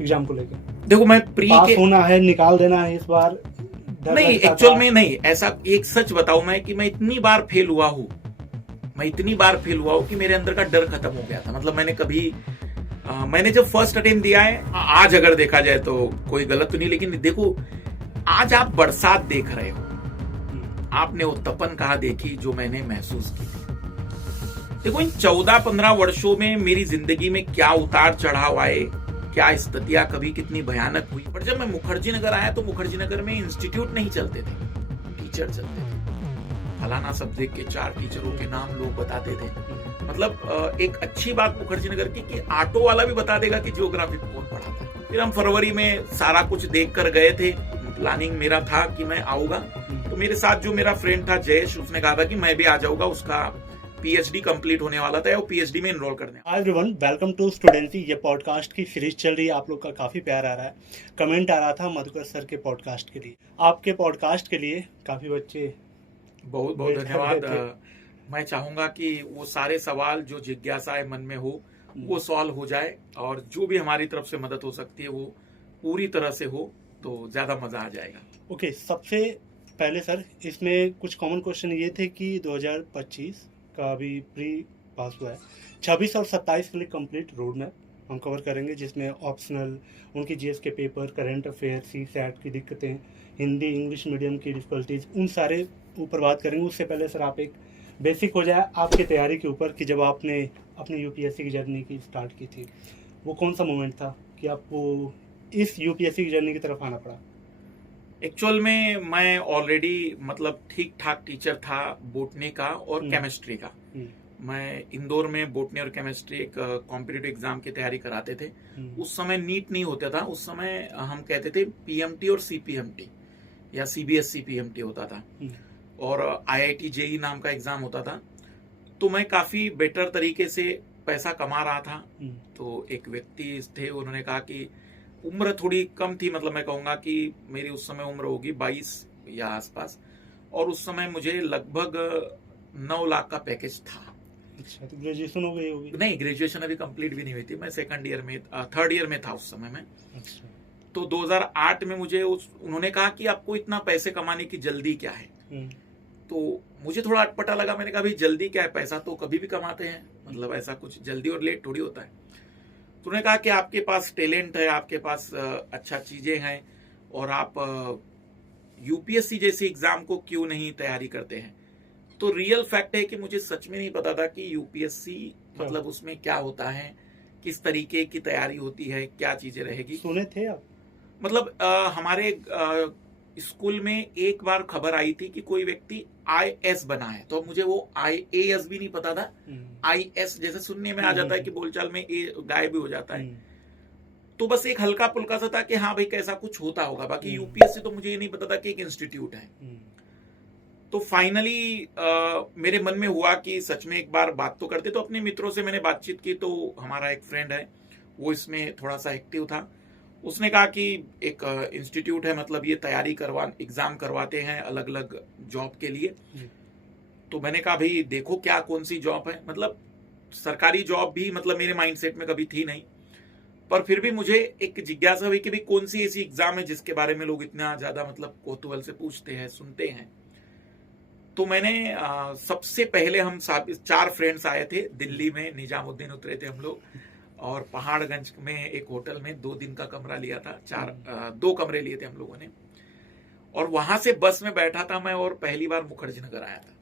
Exam को लेके? देखो मैं प्री पास के होना है, निकाल देना है इस बार, डर नहीं, लगता एक्चुअल था? में नहीं, ऐसा एक सच बताऊं मैं कि मैं इतनी बार फेल हुआ हूं, मैं इतनी बार फेल हुआ हूं कि मेरे अंदर का डर खत्म हो गया था। मतलब मैंने कभी मैंने जब फर्स्ट अटेम्प्ट दिया है, आज अगर देखा जाए तो कोई गलत तो नहीं, लेकिन देखो आज आप बरसात देख रहे हो, आपने वो तपन कहाँ देखी जो मैंने महसूस की थी। देखो इन 14-15 वर्षों में मेरी जिंदगी में क्या उतार चढ़ाव आए, क्या स्थितियां कभी कितनी भयानक हुई। पर जब मैं मुखर्जी नगर आया तो मुखर्जी नगर में इंस्टीट्यूट नहीं चलते थे, टीचर चलते थे। फलाना सब्जेक्ट के 4 टीचरों के नाम लोग बताते थे। मतलब एक अच्छी बात मुखर्जी नगर की कि ऑटो वाला भी बता देगा कि जियोग्राफी कौन पढ़ाता है। फिर हम फरवरी में सारा कुछ देख कर गए थे, प्लानिंग मेरा था कि मैं आऊंगा। तो मेरे साथ जो मेरा फ्रेंड था जयेश, उसने कहा था कि मैं भी आ जाऊंगा, उसका पीएचडी कंप्लीट होने वाला था, वो पीएचडी में एनरोल करने। Hi everyone, welcome to Studency. ये पॉडकास्ट की सीरीज चल रही है, आप लोग का काफ़ी प्यार आ रहा है। कमेंट आ रहा था मधुकर सर के पॉडकास्ट के लिए, आपके पॉडकास्ट के लिए काफ़ी बच्चे बहुत बहुत वेट कर रहे धन्यवाद। मैं चाहूंगा कि वो सारे सवाल जो जिज्ञासाएं मन में हो वो सॉल्व हो जाए, और जो भी हमारी तरफ से मदद हो सकती है वो पूरी तरह से हो, तो ज्यादा मजा आ जाएगा। ओके, सबसे पहले सर इसमें कुछ कॉमन क्वेश्चन ये थे कि 2025 का अभी प्री पास हुआ है, 26 और 27 के लिए कंप्लीट रोड मैप हम कवर करेंगे, जिसमें ऑप्शनल, उनकी जीएस के paper, current affair, CSAT की दिक्कतें, हिंदी इंग्लिश मीडियम की डिफ़िकल्टीज, उन सारे ऊपर बात करेंगे। उससे पहले सर आप एक बेसिक हो जाए आपके तैयारी के ऊपर कि जब आपने अपनी यूपीएससी की जर्नी की स्टार्ट की थी, वो कौन सा मोमेंट था कि आपको इस यूपीएससी की जर्नी की तरफ आना पड़ा? एक्चुअल में मैं ऑलरेडी मतलब ठीक ठाक टीचर था बोटनी का और केमिस्ट्री का। मैं इंदौर में बोटनी और केमिस्ट्री एक कॉम्पिटिटिव एग्जाम की तैयारी कराते थे। उस समय नीट नहीं होता था, उस समय हम कहते थे पीएमटी और सीपीएमटी या सीबीएसई पीएमटी होता था, और आईआईटी जेई नाम का एग्जाम होता था। तो मैं काफी बेटर तरीके से पैसा कमा रहा था। तो एक व्यक्ति थे, उन्होंने कहा कि उम्र थोड़ी कम थी, मतलब मैं कहूंगा कि मेरी उस समय उम्र होगी 22 या आसपास, और उस समय मुझे लगभग 9 लाख का पैकेज था। अच्छा, तो ग्रेजुएशन हो गई होगी? नहीं, ग्रेजुएशन अभी कंप्लीट भी नहीं हुई थी, मैं सेकंड ईयर में, थर्ड ईयर में था उस समय में। अच्छा। तो 2008 में मुझे उन्होंने कहा कि आपको इतना पैसे कमाने की जल्दी क्या है। तो मुझे थोड़ा अटपटा लगा, मैंने कहा भाई जल्दी क्या है, पैसा तो कभी भी कमाते हैं, मतलब ऐसा कुछ जल्दी और लेट थोड़ी होता है। तो उन्होंने कहा कि आपके पास टैलेंट है, आपके पास अच्छा चीजें हैं, और आप यूपीएससी जैसे एग्जाम को क्यों नहीं तैयारी करते हैं। तो रियल फैक्ट है कि मुझे सच में नहीं पता था कि यूपीएससी मतलब उसमें क्या होता है, किस तरीके की तैयारी होती है, क्या चीजें रहेगी। सुने थे आप? मतलब हमारे स्कूल में एक बार खबर आई थी कि कोई व्यक्ति आईएएस बना है, तो मुझे वो आईएएस भी नहीं पता था। आईएएस जैसे सुनने में आ जाता है कि बोलचाल में ए गायब भी हो जाता है। तो बस एक हल्का पुल्का सा था कि हाँ भाई कैसा कुछ होता होगा, बाकी यूपीएससी तो मुझे ये नहीं पता था कि एक इंस्टीट्यूट है। तो फाइनली मेरे मन में हुआ कि सच में एक बार बात तो करते। तो अपने मित्रों से मैंने बातचीत की, तो हमारा एक फ्रेंड है वो इसमें थोड़ा सा एक्टिव था, उसने कहा कि एक इंस्टीट्यूट है, मतलब ये तैयारी एग्जाम करवाते हैं अलग अलग जॉब के लिए। तो मैंने कहा भाई देखो क्या कौन सी जॉब है, मतलब सरकारी जॉब भी मतलब मेरे माइंडसेट में कभी थी नहीं, पर फिर भी मुझे एक जिज्ञासा हुई कि भाई कौन सी ऐसी एग्जाम है जिसके बारे में लोग इतना ज्यादा मतलब कौतूहल से पूछते हैं, सुनते हैं। तो मैंने सबसे पहले हम 4 फ्रेंड्स आए थे, दिल्ली में निजामुद्दीन उतरे थे हम लोग, और पहाड़गंज में एक होटल में 2 दिन का कमरा लिया था, 2 कमरे लिए थे हम लोगों ने, और वहां से बस में बैठा था मैं, और पहली बार मुखर्जी नगर आया था।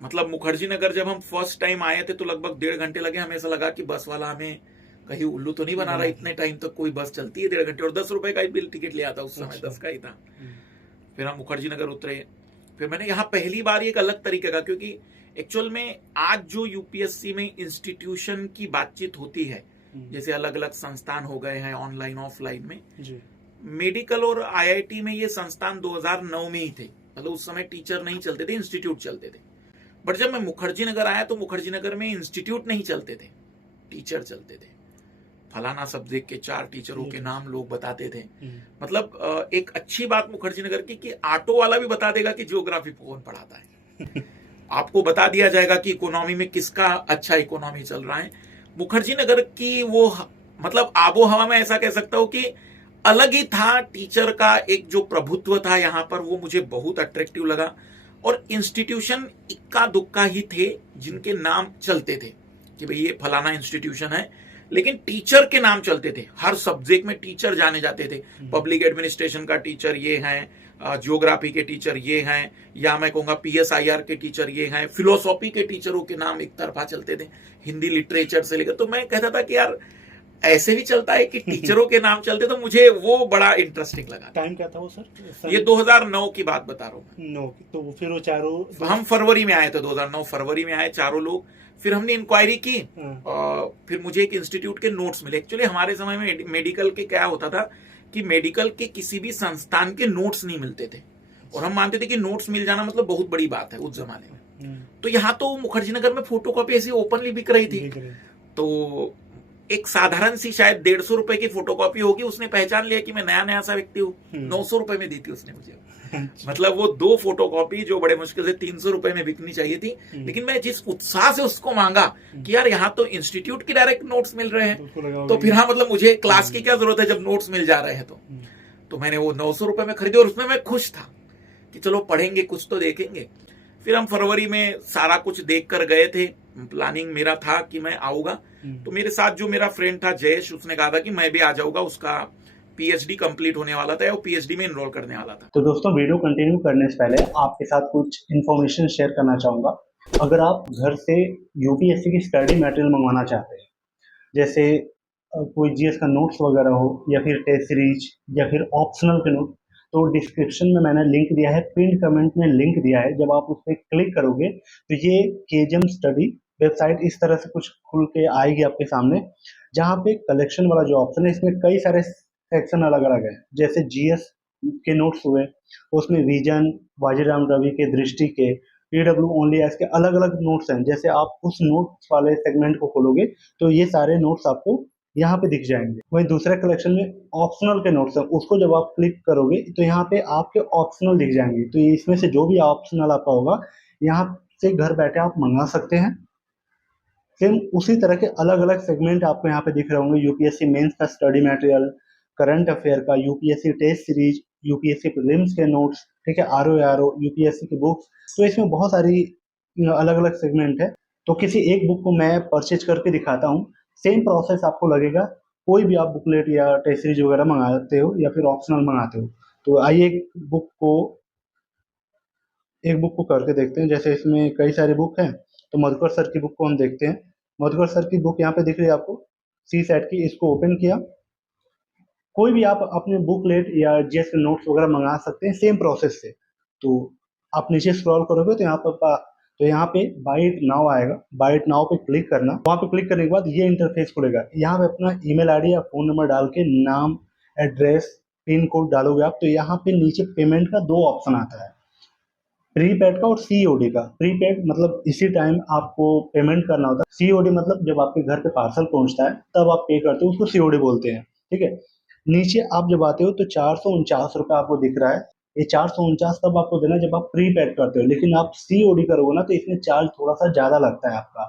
मतलब मुखर्जी नगर जब हम फर्स्ट टाइम आए थे तो लगभग 1.5 घंटे लगे। हमें ऐसा लगा कि बस वाला हमें कहीं उल्लू तो नहीं बना रहा, इतने टाइम तक कोई बस चलती है 1.5 घंटे, और 10 रुपए का ही बिल टिकट लिया था उस समय, 10 का ही था। फिर हम मुखर्जी नगर उतरे, फिर मैंने यहाँ पहली बार एक अलग तरीके का, क्योंकि एक्चुअल में आज जो यूपीएससी में इंस्टीट्यूशन की बातचीत होती है, जैसे अलग अलग संस्थान हो गए हैं ऑनलाइन ऑफलाइन में, मेडिकल और आईआईटी में ये संस्थान 2009 में ही थे, मतलब उस समय टीचर नहीं चलते थे, इंस्टीट्यूट चलते थे। बट जब मैं मुखर्जी नगर आया तो मुखर्जी नगर में इंस्टीट्यूट नहीं चलते थे, टीचर चलते थे। फलाना सब्जेक्ट के 4 टीचरों के नाम लोग बताते थे। मतलब एक अच्छी बात मुखर्जी नगर की कि ऑटो वाला भी बता देगा कि जियोग्राफी कौन पढ़ाता है। आपको बता दिया जाएगा कि इकोनॉमी में किसका अच्छा इकोनॉमी चल रहा है। मुखर्जी नगर की वो मतलब आबो हवा में ऐसा कह सकता हूं कि अलग ही था। टीचर का एक जो प्रभुत्व था यहाँ पर वो मुझे बहुत अट्रैक्टिव लगा। और इंस्टीट्यूशन इक्का दुक्का ही थे जिनके नाम चलते थे कि भाई ये फलाना इंस्टीट्यूशन है, लेकिन टीचर के नाम चलते थे। हर सब्जेक्ट में टीचर जाने जाते थे। पब्लिक एडमिनिस्ट्रेशन का टीचर ये हैं, जियोग्राफी के टीचर ये हैं, या मैं कहूंगा PSIR के टीचर ये हैं, फिलोसॉफी के टीचरों के नाम एक तरफा चलते थे, हिंदी लिटरेचर से लेकर। तो मैं कहता था कि यार ऐसे भी चलता है कि टीचरों के नाम चलते, तो मुझे वो बड़ा इंटरेस्टिंग लगा। टाइम क्या था वो सर? ये 2009 की बात बता रहा हूँ। 9 की। तो फिर वो चारों हम फरवरी में आए थे, 2009 फरवरी में आए चारों लोग। फिर हमने इंक्वायरी की और फिर मुझे एक इंस्टीट्यूट के नोट्स मिले। एक्चुअली हमारे समय में मेडिकल के क्या होता था कि मेडिकल के किसी भी संस्थान के नोट्स नहीं मिलते थे, और हम मानते थे कि नोट्स मिल जाना मतलब बहुत बड़ी बात है उस जमाने में। तो यहाँ तो मुखर्जी नगर में फोटोकॉपी ऐसी ओपनली बिक रही थी। तो एक साधारण सी शायद 150 रुपए की फोटोकॉपी होगी, उसने पहचान लिया कि मैं नया नया सा व्यक्ति हूँ। 900 रुपए में दी थी उसने मुझे। मतलब वो 2 फोटोकॉपी जो बड़े मुश्किल से 300 रुपए में बिकनी चाहिए थी, लेकिन मैं जिस उत्साह से उसको मांगा कि यार यहाँ तो इंस्टीट्यूट की डायरेक्ट नोट्स मिल रहे हैं, तो फिर हाँ मतलब मुझे क्लास की क्या जरूरत है जब नोट्स मिल जा रहे हैं। तो मैंने वो 900 रुपए में खरीदे और उसमें मैं खुश था कि चलो पढ़ेंगे, कुछ तो देखेंगे। फिर हम फरवरी में सारा कुछ देख कर गए थे। प्लानिंग मेरा था कि मैं आऊंगा, तो मेरे साथ जो मेरा फ्रेंड था जयेश, उसने कहा था कि मैं भी आ जाऊंगा। उसका PhD कंप्लीट होने वाला था, वो PhD में एनरोल करने वाला था। तो दोस्तों, वीडियो कंटिन्यू करने से पहले आपके साथ कुछ इन्फॉर्मेशन शेयर करना चाहूँगा। अगर आप घर से UPSC की स्टडी मटेरियल मंगवाना चाहते हैं, जैसे कोई GS का नोट्स वगैरह हो, या फिर टेस्ट सीरीज, या फिर ऑप्शनल के नोट, तो डिस्क्रिप्शन में मैंने लिंक दिया है, पिन कमेंट में लिंक दिया है। जब आप उस पर क्लिक करोगे तो ये KGM स्टडी वेबसाइट इस तरह से कुछ खुल के आएगी आपके सामने, जहाँ पे कलेक्शन वाला जो ऑप्शन है, इसमें कई सारे सेक्शन अलग अलग है। जैसे GS के नोट्स हुए, उसमें विजन, बाजीराम रवि के, दृष्टि के, PW ओनली एस के अलग अलग नोट्स हैं। जैसे आप उस नोट्स वाले सेगमेंट को खोलोगे तो ये सारे नोट्स आपको यहाँ पे दिख जाएंगे। वहीं दूसरे कलेक्शन में ऑप्शनल के नोट्स हैं, उसको जब आप क्लिक करोगे तो यहाँ पे आपके ऑप्शनल दिख जाएंगे। तो इसमें से जो भी ऑप्शनल आपका होगा, यहाँ से घर बैठे आप मंगा सकते हैं। सेम उसी तरह के अलग अलग सेगमेंट आपको यहाँ पे दिख रहे होंगे। UPSC मेंस का स्टडी मटेरियल, करंट अफेयर का, UPSC test series, UPSC prelims के नोट्स, ठीक है, RO UPSC की बुक्स। तो इसमें बहुत सारी अलग अलग सेगमेंट है। तो किसी एक बुक को मैं परचेज करके दिखाता हूँ, सेम प्रोसेस आपको लगेगा। कोई भी आप बुकलेट या टेस्ट सीरीज वगैरह मंगाते हो या फिर ऑप्शनल मंगाते हो, तो आइए एक बुक को करके देखते हैं। जैसे इसमें कई सारी बुक हैं, तो मधुकर सर की बुक को हम देखते हैं। मधुकर सर की बुक यहाँ पे दिख रही है आपको, CSAT की। इसको ओपन किया। कोई भी आप अपने बुकलेट या GS के नोट्स वगैरह मंगा सकते हैं सेम प्रोसेस से। तो आप नीचे स्क्रॉल करोगे तो यहाँ पे बाय इट नाउ आएगा। बाय इट नाउ पे क्लिक करना। वहाँ पे क्लिक करने के बाद ये इंटरफेस खुलेगा। यहाँ पे अपना ईमेल ID या फोन नंबर डाल के नाम, एड्रेस, पिन कोड डालोगे आप। तो यहाँ पे नीचे पेमेंट का 2 ऑप्शन आता है, प्रीपेड का और COD का। प्रीपेड मतलब इसी टाइम आपको पेमेंट करना होता है। COD मतलब जब आपके घर पे पार्सल पहुंचता है तब आप पे करते हो, उसको COD बोलते हैं, ठीक है। नीचे आप जब आते हो तो 449 रुपये आपको दिख रहा है। ये 449 तब आपको देना जब आप प्रीपेड करते हो, लेकिन आप COD करोगे ना तो इसमें चार्ज थोड़ा सा ज़्यादा लगता है आपका,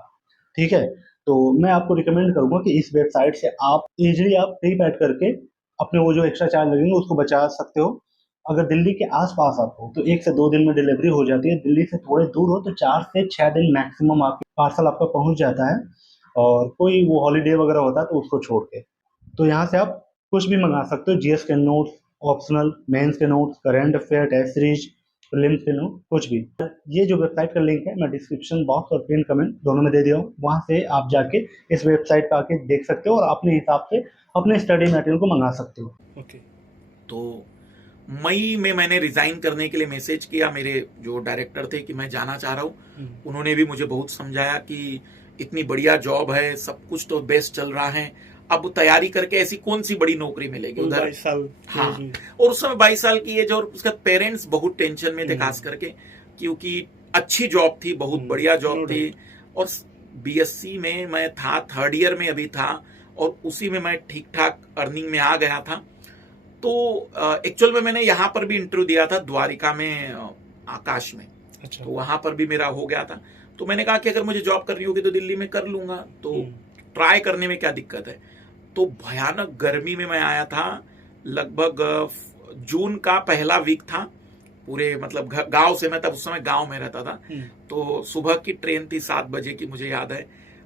ठीक है। तो मैं आपको रिकमेंड करूँगा कि इस वेबसाइट से आप इजीली आप प्रीपेड करके अपने वो जो एक्स्ट्रा चार्ज लगेंगे उसको बचा सकते हो। अगर दिल्ली के आसपास आप हो तो 1 से 2 दिन में डिलीवरी हो जाती है। दिल्ली से थोड़े दूर हो तो 4 से 6 दिन मैक्सिमम आपके पार्सल आपका पहुंच जाता है, और कोई वो हॉलीडे वगैरह होता है तो उसको छोड़ के। तो यहाँ से आप कुछ भी मंगा सकते हो, GS के नोट्स, ऑप्शनल, मेंस के notes, current affair, test series, prelims के नोट, कुछ भी। ये जो वेबसाइट का लिंक है मैं डिस्क्रिप्शन बॉक्स और पिन कमेंट दोनों में दे दिया हूँ। वहाँ से आप जाके इस वेबसाइट पर आके देख सकते हो और अपने हिसाब से अपने स्टडी मटेरियल को मंगा सकते हो। ओके। तो मई में मैंने रिजाइन करने के लिए मैसेज किया मेरे जो डायरेक्टर थे कि मैं जाना चाह रहा हूँ। उन्होंने भी मुझे बहुत समझाया कि इतनी बढ़िया जॉब है, सब कुछ तो बेस्ट चल रहा है, अब तैयारी करके ऐसी कौन सी बड़ी नौकरी मिलेगी उधर। 22 साल। हाँ, और उस समय 22 साल की एज, और उसका पेरेंट्स बहुत टेंशन में थे खास करके, क्योंकि अच्छी जॉब थी, बहुत बढ़िया जॉब थी। और BSc में मैं था, 3rd ईयर में अभी था, और उसी में मैं ठीक ठाक अर्निंग में आ गया था। तो एक्चुअल में मैंने यहाँ पर भी इंटरव्यू दिया था, द्वारिका में, आकाश में। अच्छा। तो वहां पर भी मेरा हो गया था। तो मैंने कहा कि अगर मुझे जॉब करनी होगी तो दिल्ली में कर लूंगा। तो ट्राई करने में क्या दिक्कत है। तो भयानक गर्मी में मैं आया था, लगभग जून का पहला वीक था। पूरे मतलब गांव से, मैं तब उस समय गांव में रहता था, तो सुबह की ट्रेन थी 7 बजे की, मुझे याद है।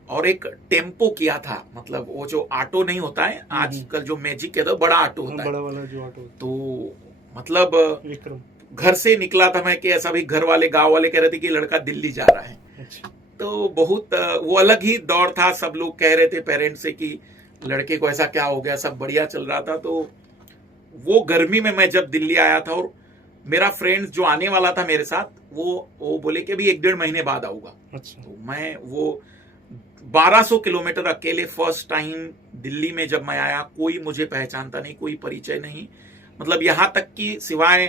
और एक टेम्पो किया था, मतलब वो जो ऑटो नहीं होता है आजकल, जो मैजिक कहते हैं, बड़ा ऑटो होता है, बड़ा वाला जो ऑटो। तो मतलब विक्रम। घर से निकला था मैं कि ऐसा भी घर वाले, गांव वाले कह रहे थे कि लड़का दिल्ली जा रहा है। अच्छा। तो बहुत वो अलग ही दौर था। सब लोग कह रहे थे पेरेंट्स से कि लड़के को ऐसा क्या हो गया, सब बढ़िया चल रहा था। तो वो गर्मी में मैं जब दिल्ली आया था, और मेरा फ्रेंड जो आने वाला था मेरे साथ, वो बोले कि अभी 1-1.5 महीने बाद आऊंगा। अच्छा। तो मैं वो 1200 किलोमीटर अकेले फर्स्ट टाइम दिल्ली में जब मैं आया, कोई मुझे पहचानता नहीं, कोई परिचय नहीं। मतलब यहां तक कि सिवाय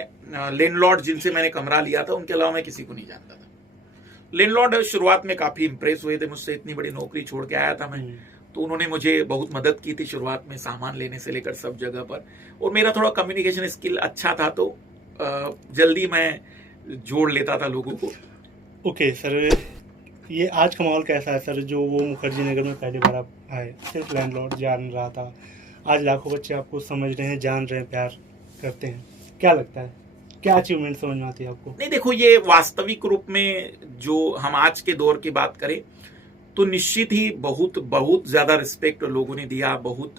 लैंडलॉर्ड जिनसे मैंने कमरा लिया था, उनके अलावा मैं किसी को नहीं जानता था। लैंडलॉर्ड शुरुआत में काफी इंप्रेस हुए थे मुझसे, इतनी बड़ी नौकरी छोड़ के आया था मैं, तो उन्होंने मुझे बहुत मदद की थी शुरुआत में, सामान लेने से लेकर सब जगह पर। और मेरा थोड़ा कम्युनिकेशन स्किल अच्छा था, तो जल्दी मैं जोड़ लेता था लोगों को। ओके सर, ये आज का माहौल कैसा है सर? जो वो मुखर्जी नगर में पहली बार आप आए, सिर्फ लैंडलॉर्ड जान रहा था, आज लाखों बच्चे आपको समझ रहे हैं, जान रहे हैं, प्यार करते हैं, क्या लगता है, क्या अचीवमेंट समझ में आती है आपको? नहीं, देखो, ये वास्तविक रूप में जो हम आज के दौर की बात करें तो निश्चित ही बहुत बहुत ज्यादा रिस्पेक्ट लोगों ने दिया, बहुत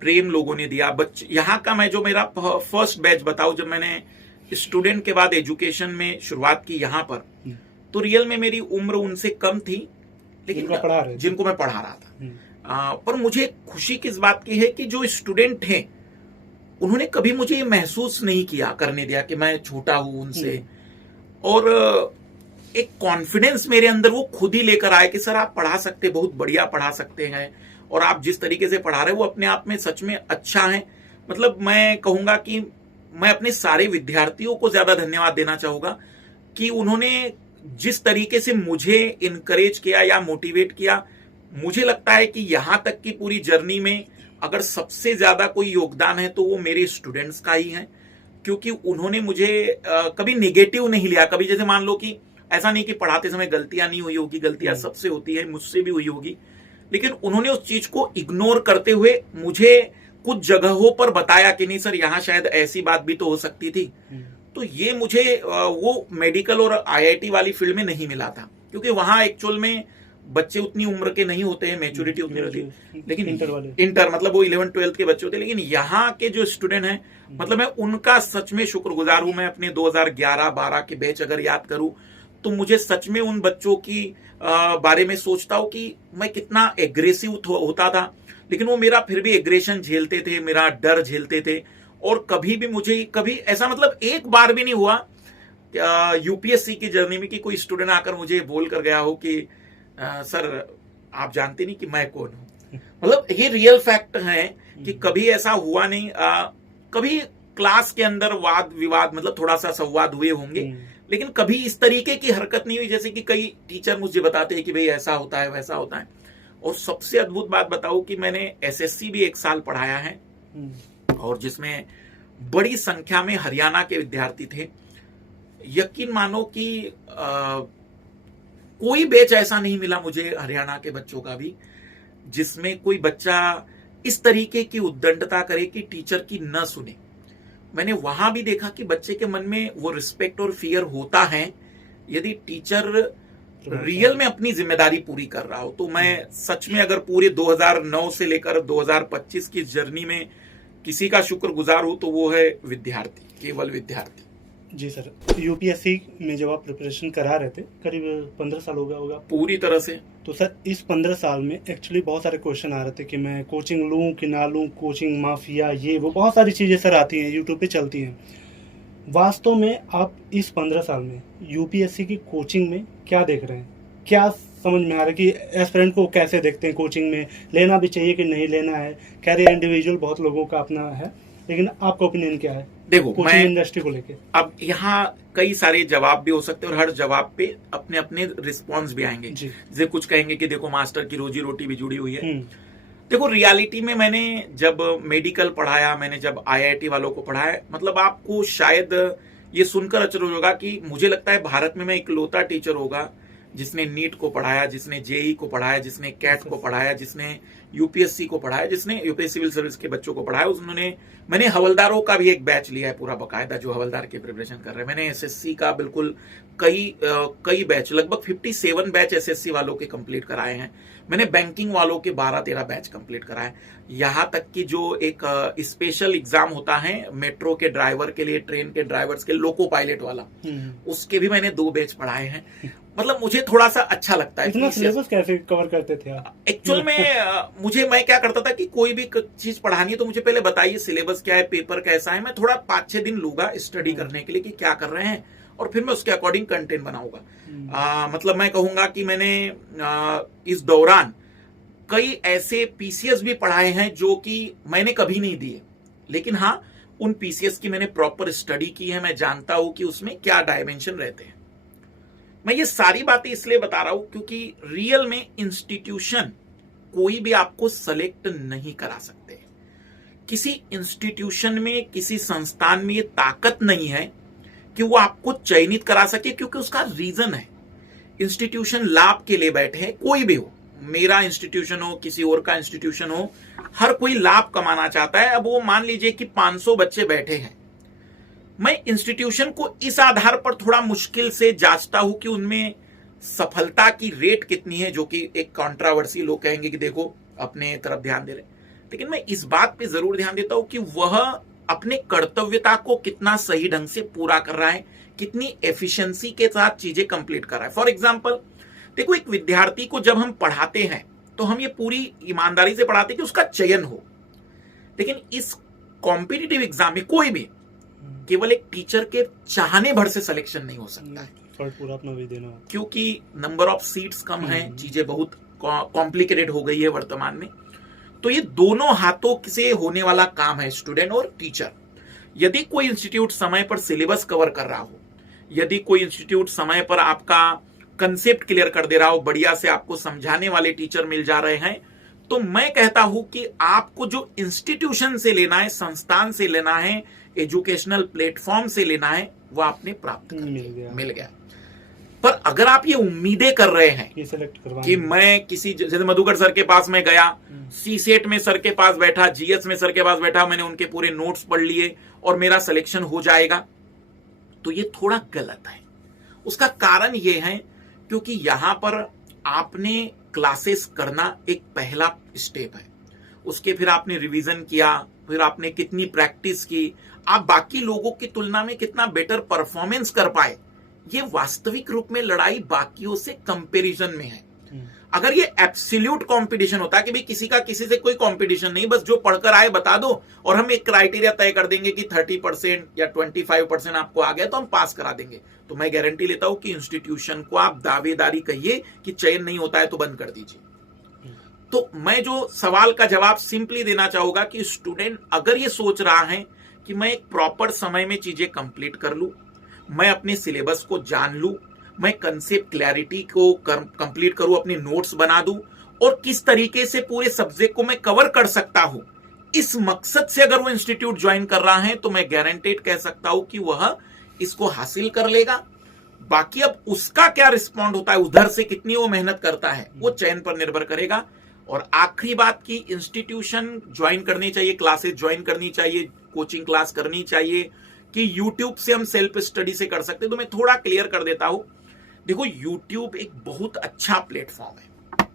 प्रेम लोगों ने दिया। बच्चे यहाँ का, मैं जो मेरा फर्स्ट बैच बताऊं, जब मैंने स्टूडेंट के बाद एजुकेशन में शुरुआत की यहाँ पर, तो रियल में मेरी उम्र उनसे कम थी, लेकिन जिनको मैं पढ़ा रहा था। पर मुझे खुशी किस बात की है कि जो स्टूडेंट हैं उन्होंने कभी मुझे ये महसूस नहीं किया, करने दिया कि मैं छोटा हूं उनसे। और एक कॉन्फिडेंस मेरे अंदर वो खुद ही लेकर आए कि सर आप पढ़ा सकते, बहुत बढ़िया पढ़ा सकते हैं, और आप जिस तरीके से पढ़ा रहे हैं वो अपने आप में सच में अच्छा है। मतलब मैं कहूंगा कि मैं अपने सारे विद्यार्थियों को ज्यादा धन्यवाद देना चाहूंगा कि उन्होंने जिस तरीके से मुझे इनकरेज किया या मोटिवेट किया। मुझे लगता है कि यहां तक की पूरी जर्नी में अगर सबसे ज्यादा कोई योगदान है तो वो मेरे स्टूडेंट्स का ही है, क्योंकि उन्होंने मुझे कभी नेगेटिव नहीं लिया। कभी जैसे मान लो कि ऐसा नहीं कि पढ़ाते समय गलतियां नहीं हुई होगी, गलतियां सबसे होती है, मुझसे भी हुई होगी, लेकिन उन्होंने उस चीज को इग्नोर करते हुए मुझे कुछ जगहों पर बताया कि नहीं सर, यहां शायद ऐसी बात भी तो हो सकती थी। तो ये मुझे वो मेडिकल और आईआईटी वाली फील्ड में नहीं मिला था, क्योंकि वहां एक्चुअल में बच्चे उतनी उम्र के नहीं होते हैं, मेच्योरिटी उतनी रहती है। लेकिन इंटर मतलब वो 11-12 के बच्चे होते हैं। लेकिन यहाँ के जो स्टूडेंट हैं, मतलब मैं उनका सच में शुक्रगुजार हूं। मैं अपने 2011-12 के बैच अगर याद करूं तो मुझे सच में उन बच्चों की बारे में सोचता हूं कि मैं कितना एग्रेसिव होता था, लेकिन वो मेरा फिर भी एग्रेशन झेलते थे, मेरा डर झेलते थे। और कभी भी मुझे कभी ऐसा, मतलब एक बार भी नहीं हुआ यूपीएससी की जर्नी में कि कोई स्टूडेंट आकर मुझे बोल कर गया हो कि सर आप जानते नहीं कि मैं कौन हूं। मतलब ये रियल फैक्ट है कि कभी ऐसा हुआ नहीं। कभी क्लास के अंदर वाद विवाद, मतलब थोड़ा सा संवाद हुए होंगे, लेकिन कभी इस तरीके की हरकत नहीं हुई जैसे कि कई टीचर मुझे बताते हैं कि भाई ऐसा होता है, वैसा होता है। और सबसे अद्भुत बात बताऊं कि मैंने एसएससी भी 1 साल पढ़ाया है, और जिसमें बड़ी संख्या में हरियाणा के विद्यार्थी थे। यकीन मानो कि कोई बैच ऐसा नहीं मिला मुझे हरियाणा के बच्चों का भी जिसमें कोई बच्चा इस तरीके की उद्दंडता करे कि टीचर की न सुने। मैंने वहां भी देखा कि बच्चे के मन में वो रिस्पेक्ट और फियर होता है यदि टीचर रियल में अपनी जिम्मेदारी पूरी कर रहा हो। तो मैं सच में अगर पूरे 2009 से लेकर 2025 की जर्नी में किसी का शुक्रगुजार हूं तो वो है विद्यार्थी, केवल विद्यार्थी। जी सर, यूपीएससी में जब आप प्रिपरेशन करा रहे थे, करीब 15 साल हो गया होगा पूरी तरह से। तो सर इस 15 साल में एक्चुअली बहुत सारे क्वेश्चन आ रहे थे कि मैं कोचिंग लूं कि ना लूं, कोचिंग माफिया, ये वो बहुत सारी चीज़ें सर आती हैं, यूट्यूब पे चलती हैं। वास्तव में आप इस 15 साल में यूपीएससी की कोचिंग में क्या देख रहे हैं? क्या समझ में आ रहा है कि एस्पिरेंट को कैसे देखते हैं कोचिंग में, लेना भी चाहिए कि नहीं लेना है? कैरियर इंडिविजुअल बहुत लोगों का अपना है, लेकिन आपका ओपिनियन क्या है देखो कोचिंग इंडस्ट्री को लेके? अब यहाँ कई सारे जवाब भी हो सकते हैं और हर जवाब पे अपने अपने रिस्पॉन्स भी आएंगे। जैसे कुछ कहेंगे कि देखो मास्टर की रोजी रोटी भी जुड़ी हुई है। देखो रियलिटी में मैंने जब मेडिकल पढ़ाया, मैंने जब आईआईटी वालों को पढ़ाया, मतलब आपको शायद ये सुनकर अचरज होगा कि मुझे लगता है भारत में मैं इकलौता टीचर होगा जिसने नीट को पढ़ाया, जिसने जेई को पढ़ाया, जिसने कैट को पढ़ाया, जिसने यूपीएससी को पढ़ाया, जिसने यूपीएससी सिविल सर्विस के बच्चों को पढ़ाया, मैंने हवलदारों का भी एक बैच लिया है पूरा बकायदा, जो हवलदार की प्रिपरेशन कर रहे हैं। मैंने एसएससी का बिल्कुल कई बैच, लगभग 57 बैच एसएससी वालों के कंप्लीट कराए हैं। मैंने बैंकिंग वालों के 12-13 बैच कंप्लीट कराए। यहाँ तक कि जो एक स्पेशल एग्जाम होता है मेट्रो के ड्राइवर के लिए, ट्रेन के ड्राइवर्स के, लोको पायलट वाला, उसके भी मैंने 2 बैच पढ़ाए हैं। मतलब मुझे थोड़ा सा अच्छा लगता है। इतना सिलेबस कैसे कवर करते थे आप? एक्चुअल में मैं क्या करता था कि कोई भी चीज पढ़ानी है तो मुझे पहले बताइए सिलेबस क्या है, पेपर कैसा है। मैं थोड़ा 5-6 दिन लूंगा स्टडी करने के लिए कि क्या कर रहे हैं, और फिर मैं उसके अकॉर्डिंग कंटेंट बनाऊंगा। मतलब मैं कहूंगा कि मैंने इस दौरान कई ऐसे पीसीएस भी पढ़ाए हैं जो कि मैंने कभी नहीं दिए, लेकिन हाँ उन पीसीएस की मैंने प्रॉपर स्टडी की है। मैं जानता हूं कि उसमें क्या डायमेंशन रहते हैं। मैं ये सारी बातें इसलिए बता रहा हूं क्योंकि रियल में इंस्टीट्यूशन कोई भी आपको सेलेक्ट नहीं करा सकते। किसी इंस्टीट्यूशन में, किसी संस्थान में ये ताकत नहीं है कि वो आपको चयनित करा सके, क्योंकि उसका रीजन है। इंस्टीट्यूशन लाभ के लिए बैठे हैं, कोई भी हो, मेरा इंस्टीट्यूशन हो, किसी और का इंस्टीट्यूशन हो, हर कोई लाभ कमाना चाहता है। अब वो मान लीजिए कि 500 बच्चे बैठे हैं, मैं इंस्टीट्यूशन को इस आधार पर थोड़ा मुश्किल से जांचता हूं कि उनमें सफलता की रेट कितनी है, जो कि एक कंट्रोवर्सी, लोग कहेंगे कि देखो अपने तरफ ध्यान दे रहे, लेकिन मैं इस बात पे जरूर ध्यान देता हूं कि वह अपने कर्तव्यता को कितना सही ढंग से पूरा कर रहा है, कितनी एफिशिएंसी के साथ चीजें कंप्लीट कर रहा है। फॉर एग्जांपल देखो, एक विद्यार्थी को जब हम पढ़ाते हैं तो हम ये पूरी ईमानदारी से पढ़ाते हैं कि उसका चयन हो, लेकिन इस कॉम्पिटिटिव एग्जाम में कोई भी केवल एक टीचर के चाहने भर से सिलेक्शन नहीं हो सकता है, पूरा अपना भी देना, क्योंकि नंबर ऑफ सीट्स कम है, चीजें बहुत कॉम्प्लिकेटेड हो गई है वर्तमान में। तो ये दोनों हाथों से होने वाला काम है, स्टूडेंट और टीचर। यदि कोई इंस्टीट्यूट समय पर सिलेबस कवर कर रहा हो, यदि कोई इंस्टीट्यूट समय पर आपका कंसेप्ट क्लियर कर दे रहा हो, बढ़िया से आपको समझाने वाले टीचर मिल जा रहे हैं, तो मैं कहता हूं कि आपको जो इंस्टीट्यूशन से लेना है, संस्थान से लेना है, एजुकेशनल प्लेटफॉर्म से लेना है, वो आपने प्राप्त कर मिल गया। पर अगर आप ये उम्मीदें कर रहे हैं कि मैं किसी, जैसे मधुकर सर के पास मैं गया, सीसेट में सर के पास बैठा, जीएस में सर के पास बैठा, मैंने उनके पूरे नोट्स पढ़ लिए और मेरा सिलेक्शन हो जाएगा, तो ये थोड़ा गलत है। उसका कारण ये है क्योंकि यहां पर आपने क्लासेस करना एक पहला स्टेप है, उसके फिर आपने रिवीजन किया, फिर आपने कितनी प्रैक्टिस की, आप बाकी लोगों की तुलना में कितना बेटर परफॉर्मेंस कर पाए, ये वास्तविक रूप में लड़ाई बाकियों से कंपैरिजन में है। अगर ये एब्सोल्यूट कंपटीशन होता कि भाई किसी का किसी से कोई कंपटीशन नहीं, बस जो पढ़कर आए बता दो और हम एक क्राइटेरिया तय कर देंगे कि 30% या 25% आपको आ गया तो हम पास करा देंगे, तो मैं गारंटी लेता हूं कि इंस्टीट्यूशन को आप दावेदारी कहिए कि चयन नहीं होता है तो बंद कर दीजिए। तो मैं जो सवाल का जवाब सिंपली देना चाहूंगा कि स्टूडेंट अगर ये सोच रहा है कि मैं एक प्रॉपर समय में चीजें कंप्लीट कर लूं, मैं अपने सिलेबस को जान लूं, मैं कंसेप्ट क्लैरिटी को कंप्लीट करूं, अपने नोट्स बना दूं और किस तरीके से पूरे सब्जेक्ट को मैं कवर कर सकता हूं, इस मकसद से अगर वो इंस्टीट्यूट ज्वाइन कर रहा है तो मैं गारंटेड कह सकता हूं कि वह इसको हासिल कर लेगा। बाकी अब उसका क्या रिस्पॉन्ड होता है, उधर से कितनी वो मेहनत करता है, वो चयन पर निर्भर करेगा। और आखिरी बात की, इंस्टीट्यूशन ज्वाइन करनी चाहिए, क्लासेस ज्वाइन करनी चाहिए, कोचिंग क्लास करनी चाहिए कि यूट्यूब से हम सेल्फ स्टडी से कर सकते हैं, तो मैं थोड़ा क्लियर कर देता हूं। देखो, यूट्यूब एक बहुत अच्छा प्लेटफॉर्म है,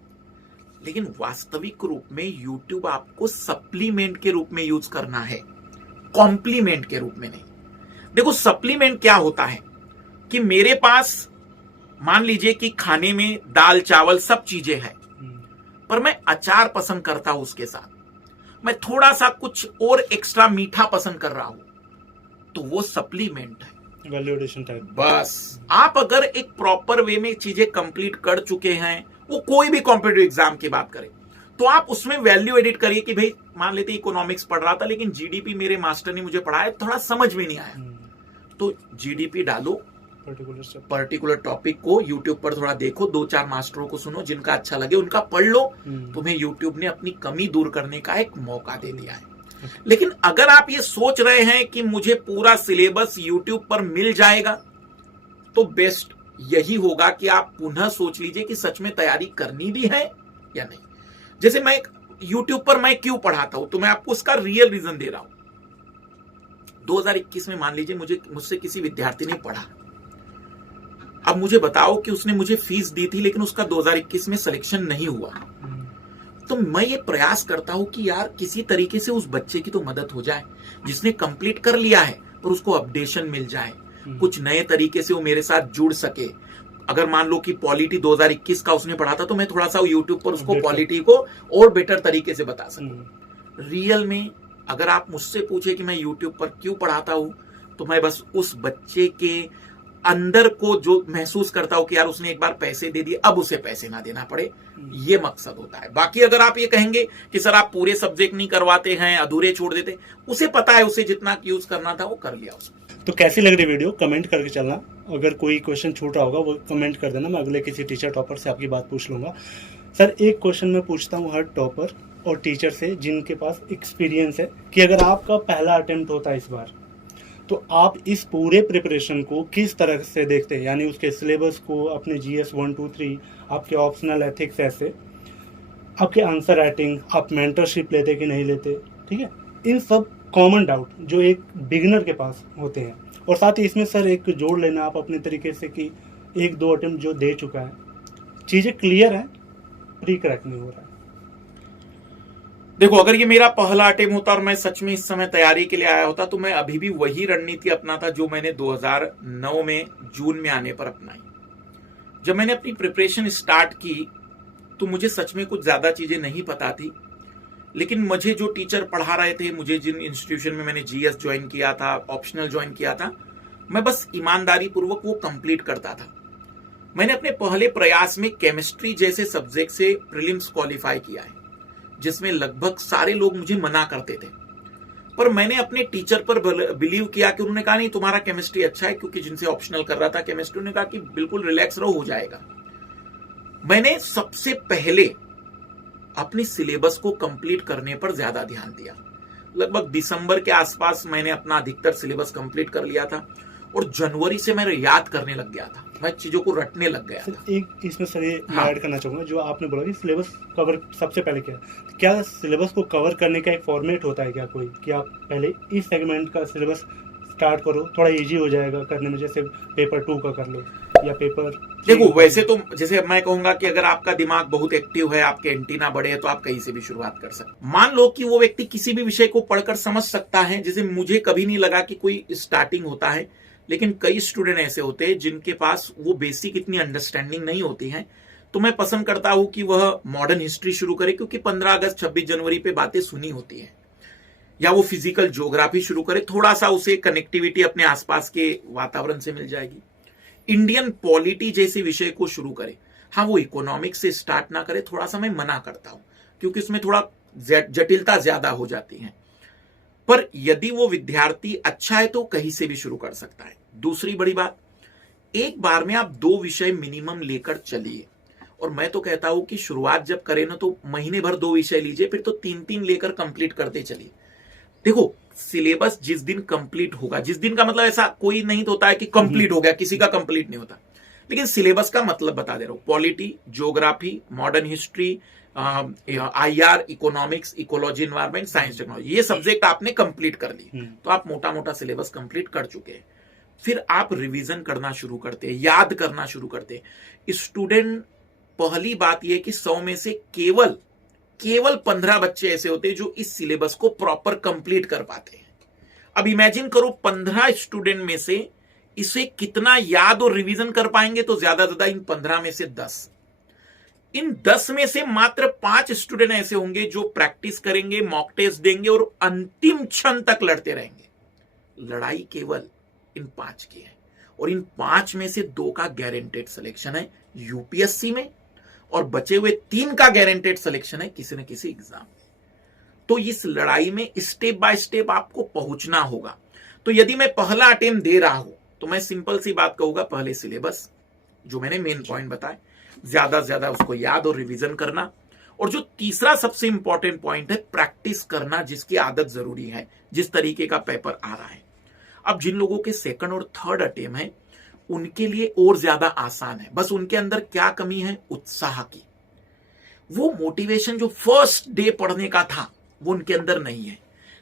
लेकिन वास्तविक रूप में यूट्यूब आपको सप्लीमेंट के रूप में यूज करना है, कॉम्प्लीमेंट के रूप में नहीं। देखो, सप्लीमेंट क्या होता है कि मेरे पास मान लीजिए कि खाने में दाल चावल सब चीजें हैं, पर मैं अचार पसंद करता हूं, उसके साथ मैं थोड़ा सा कुछ और एक्स्ट्रा मीठा पसंद कर रहा हूं, तो वो सप्लीमेंट है, वैल्यू एडिशन टाइप। बस आप अगर एक प्रॉपर वे में चीजें कंप्लीट कर चुके हैं, वो कोई भी कॉम्पिटिटिव एग्जाम की बात करें तो आप उसमें वैल्यू एडिट करिए कि भाई मान लेते इकोनॉमिक्स पढ़ रहा था लेकिन जीडीपी मेरे मास्टर ने मुझे पढ़ाया, थोड़ा समझ में नहीं आया, तो जीडीपी डालो, पर्टिकुलर टॉपिक को यूट्यूब पर थोड़ा देखो, 2-4 मास्टरों को सुनो, जिनका अच्छा लगे उनका पढ़ लो। तुम्हें यूट्यूब ने अपनी कमी दूर करने का एक मौका दे दिया है। लेकिन अगर आप ये सोच रहे हैं कि मुझे पूरा सिलेबस यूट्यूब पर मिल जाएगा, तो बेस्ट यही होगा कि आप पुनः सोच लीजिए कि सच में तैयारी करनी भी है या नहीं। जैसे मैं YouTube पर मैं क्यों पढ़ाता हूं, तो मैं आपको उसका रियल रीजन दे रहा हूं। 2021 में मान लीजिए मुझसे किसी विद्यार्थी ने पढ़ा, अब मुझे बताओ कि उसने मुझे फीस दी थी लेकिन उसका 2021 में सिलेक्शन नहीं हुआ, तो मैं ये प्रयास करता हूं कि यार किसी तरीके से उस बच्चे की तो मदद हो जाए जिसने कंप्लीट कर लिया है, और उसको अपडेशन मिल जाए, कुछ नए तरीके से वो मेरे साथ जुड़ सके। अगर मान लो कि पॉलिटी 2021 का उसने पढ़ा था, तो मैं थोड़ा सा यूट्यूब पर उसको पॉलिटी को और बेटर तरीके से बता सकूं। रियल में अगर आप मुझसे पूछे कि मैं यूट्यूब पर क्यों पढ़ाता हूं, तो मैं बस उस बच्चे के अंदर को जो महसूस करता हूं कि यार उसने एक बार पैसे दे दिए, अब उसे पैसे ना देना पड़े, ये मकसद होता है। बाकी अगर आप ये कहेंगे कि सर आप पूरे सब्जेक्ट नहीं करवाते हैं, अधूरे छोड़ देते, उसे पता है उसे जितना यूज करना था वो कर लिया उसने। तो कैसी लग रही वीडियो कमेंट करके चलना, अगर कोई क्वेश्चन छूट रहा होगा वो कमेंट कर देना, मैं अगले किसी टीचर टॉपर से आपकी बात पूछ लूँगा। सर एक क्वेश्चन मैं पूछता हूँ हर टॉपर और टीचर से जिनके पास एक्सपीरियंस है, कि अगर आपका पहला अटेम्प्ट होता है इस बार, तो आप इस पूरे प्रिपरेशन को किस तरह से देखते हैं, यानी उसके सिलेबस को, अपने GS 1 2 3, आपके ऑप्शनल एथिक्स, ऐसे आपके आंसर राइटिंग, आप मेंटरशिप लेते कि नहीं लेते, ठीक है, इन सब कॉमन डाउट जो एक बिगिनर के पास होते हैं। और साथ ही इसमें सर एक जोड़ लेना आप अपने तरीके से कि 1-2 अटेम्प्ट जो दे चुका है, चीज़ें क्लियर हैं, प्री क्रैक नहीं हो रहा है। देखो, अगर ये मेरा पहला अटेम्प्ट होता और मैं सच में इस समय तैयारी के लिए आया होता, तो मैं अभी भी वही रणनीति अपनाता जो मैंने 2009 में जून में आने पर अपनाई। जब मैंने अपनी प्रिपरेशन स्टार्ट की तो मुझे सच में कुछ ज्यादा चीजें नहीं पता थी, लेकिन मुझे जो टीचर पढ़ा रहे थे, मुझे जिन इंस्टीट्यूशन में मैंने GS ज्वाइन किया था, ऑप्शनल ज्वाइन किया था, मैं बस ईमानदारी पूर्वक वो कंप्लीट करता था। मैंने अपने पहले प्रयास में केमिस्ट्री जैसे सब्जेक्ट से प्रीलिम्स क्वालिफाई किया है, जिसमें लगभग सारे लोग मुझे मना करते थे, पर मैंने अपने टीचर पर बिलीव किया कि उन्होंने कहा नहीं तुम्हारा केमिस्ट्री अच्छा है, क्योंकि जिनसे ऑप्शनल कर रहा था केमिस्ट्री, ने कहा कि बिल्कुल रिलैक्स रहो, हो जाएगा। मैंने सबसे पहले अपनी सिलेबस को कंप्लीट करने पर ज्यादा ध्यान दिया। लगभग दिसंबर के आसपास मैंने अपना अधिकतर सिलेबस कंप्लीट कर लिया था, और जनवरी से मैं याद करने लग गया था, मैं चीजों को रटने लग गया था। एक इसमें सर ये ऐड करना चाहूंगा, जो आपने बोला कि सिलेबस कवर सबसे पहले क्या सिलेबस को कवर करने का एक फॉर्मेट होता है क्या कोई, कि आप पहले इस सेगमेंट का सिलेबस स्टार्ट करो, थोड़ा इजी हो जाएगा करने में, जैसे पेपर 2 का कर लो या पेपर। देखो, वैसे तो जैसे मैं कहूंगा कि अगर आपका दिमाग बहुत एक्टिव है, आपके एंटीना बड़े हैं, तो आप कहीं से भी शुरुआत कर सकते। मान लो कि वो व्यक्ति किसी भी विषय को पढ़कर समझ सकता है, जैसे मुझे कभी नहीं लगा कि कोई स्टार्टिंग होता है, लेकिन कई स्टूडेंट ऐसे होते हैं जिनके पास वो बेसिक इतनी अंडरस्टैंडिंग नहीं होती है, तो मैं पसंद करता हूं कि वह मॉडर्न हिस्ट्री शुरू करे, क्योंकि 15 अगस्त 26 जनवरी पे बातें सुनी होती है, या वो फिजिकल ज्योग्राफी शुरू करे, थोड़ा सा उसे कनेक्टिविटी अपने आसपास के वातावरण से मिल जाएगी। इंडियन पॉलिटी जैसे विषय को शुरू करे। हाँ, वो इकोनॉमिक्स से स्टार्ट ना करे, थोड़ा सा मैं मना करता हूं, क्योंकि उसमें थोड़ा जटिलता ज्यादा हो जाती है, पर यदि वो विद्यार्थी अच्छा है तो कहीं से भी शुरू कर सकता है। दूसरी बड़ी बात, एक बार में आप 2 विषय मिनिमम लेकर चलिए, और मैं तो कहता हूं कि शुरुआत जब करें ना, तो महीने भर 2 विषय लीजिए, फिर तो 3-3 लेकर कंप्लीट करते चलिए। देखो, सिलेबस जिस दिन कंप्लीट होगा, जिस दिन का मतलब ऐसा कोई नहीं होता है कि कंप्लीट हो गया, किसी का कंप्लीट नहीं होता, लेकिन सिलेबस का मतलब बता दे रहा हूं। Polity, geography, modern history, IR, economics, ecology, environment, science, technology, ये सब्जेक्ट आपने कंप्लीट कर ली, तो आप मोटा मोटा सिलेबस कंप्लीट कर चुके हैं। फिर आप रिवीजन करना शुरू करते हैं, याद करना शुरू करते हैं। स्टूडेंट, पहली बात यह कि 100 में से केवल 15 बच्चे ऐसे होते हैं जो इस सिलेबस को प्रॉपर कंप्लीट कर पाते हैं। अब इमेजिन करो 15 स्टूडेंट में से इसे कितना याद और रिवीजन कर पाएंगे, तो ज्यादा ज्यादा इन 15 में से 10। इन 10 में से मात्र 5 स्टूडेंट ऐसे होंगे जो प्रैक्टिस करेंगे, मॉक टेस्ट देंगे और अंतिम क्षण तक लड़ते रहेंगे। लड़ाई केवल इन 5 की है, और इन 5 में से 2 का गारंटेड सिलेक्शन है यूपीएससी में, और बचे हुए 3 का गारंटेड सिलेक्शन है किसी न किसी एग्जाम में। तो इस लड़ाई में स्टेप बाय स्टेप आपको पहुंचना होगा। तो यदि मैं पहला अटेम्प्ट दे रहा हूं, तो मैं सिंपल सी बात कहूंगा, पहले सिलेबस जो मैंने मेन पॉइंट बताए, ज्यादा से ज्यादा उसको याद और रिवीजन करना, और जो तीसरा सबसे इंपॉर्टेंट पॉइंट है, प्रैक्टिस करना, जिसकी आदत जरूरी है, जिस तरीके का पेपर आ रहा है। अब जिन लोगों के सेकंड और थर्ड अटेम्प्ट है, उनके लिए और ज्यादा आसान है। बस उनके अंदर क्या कमी है? उत्साह की। वो मोटिवेशन जो फर्स्ट डे पढ़ने का था वो उनके अंदर नहीं है।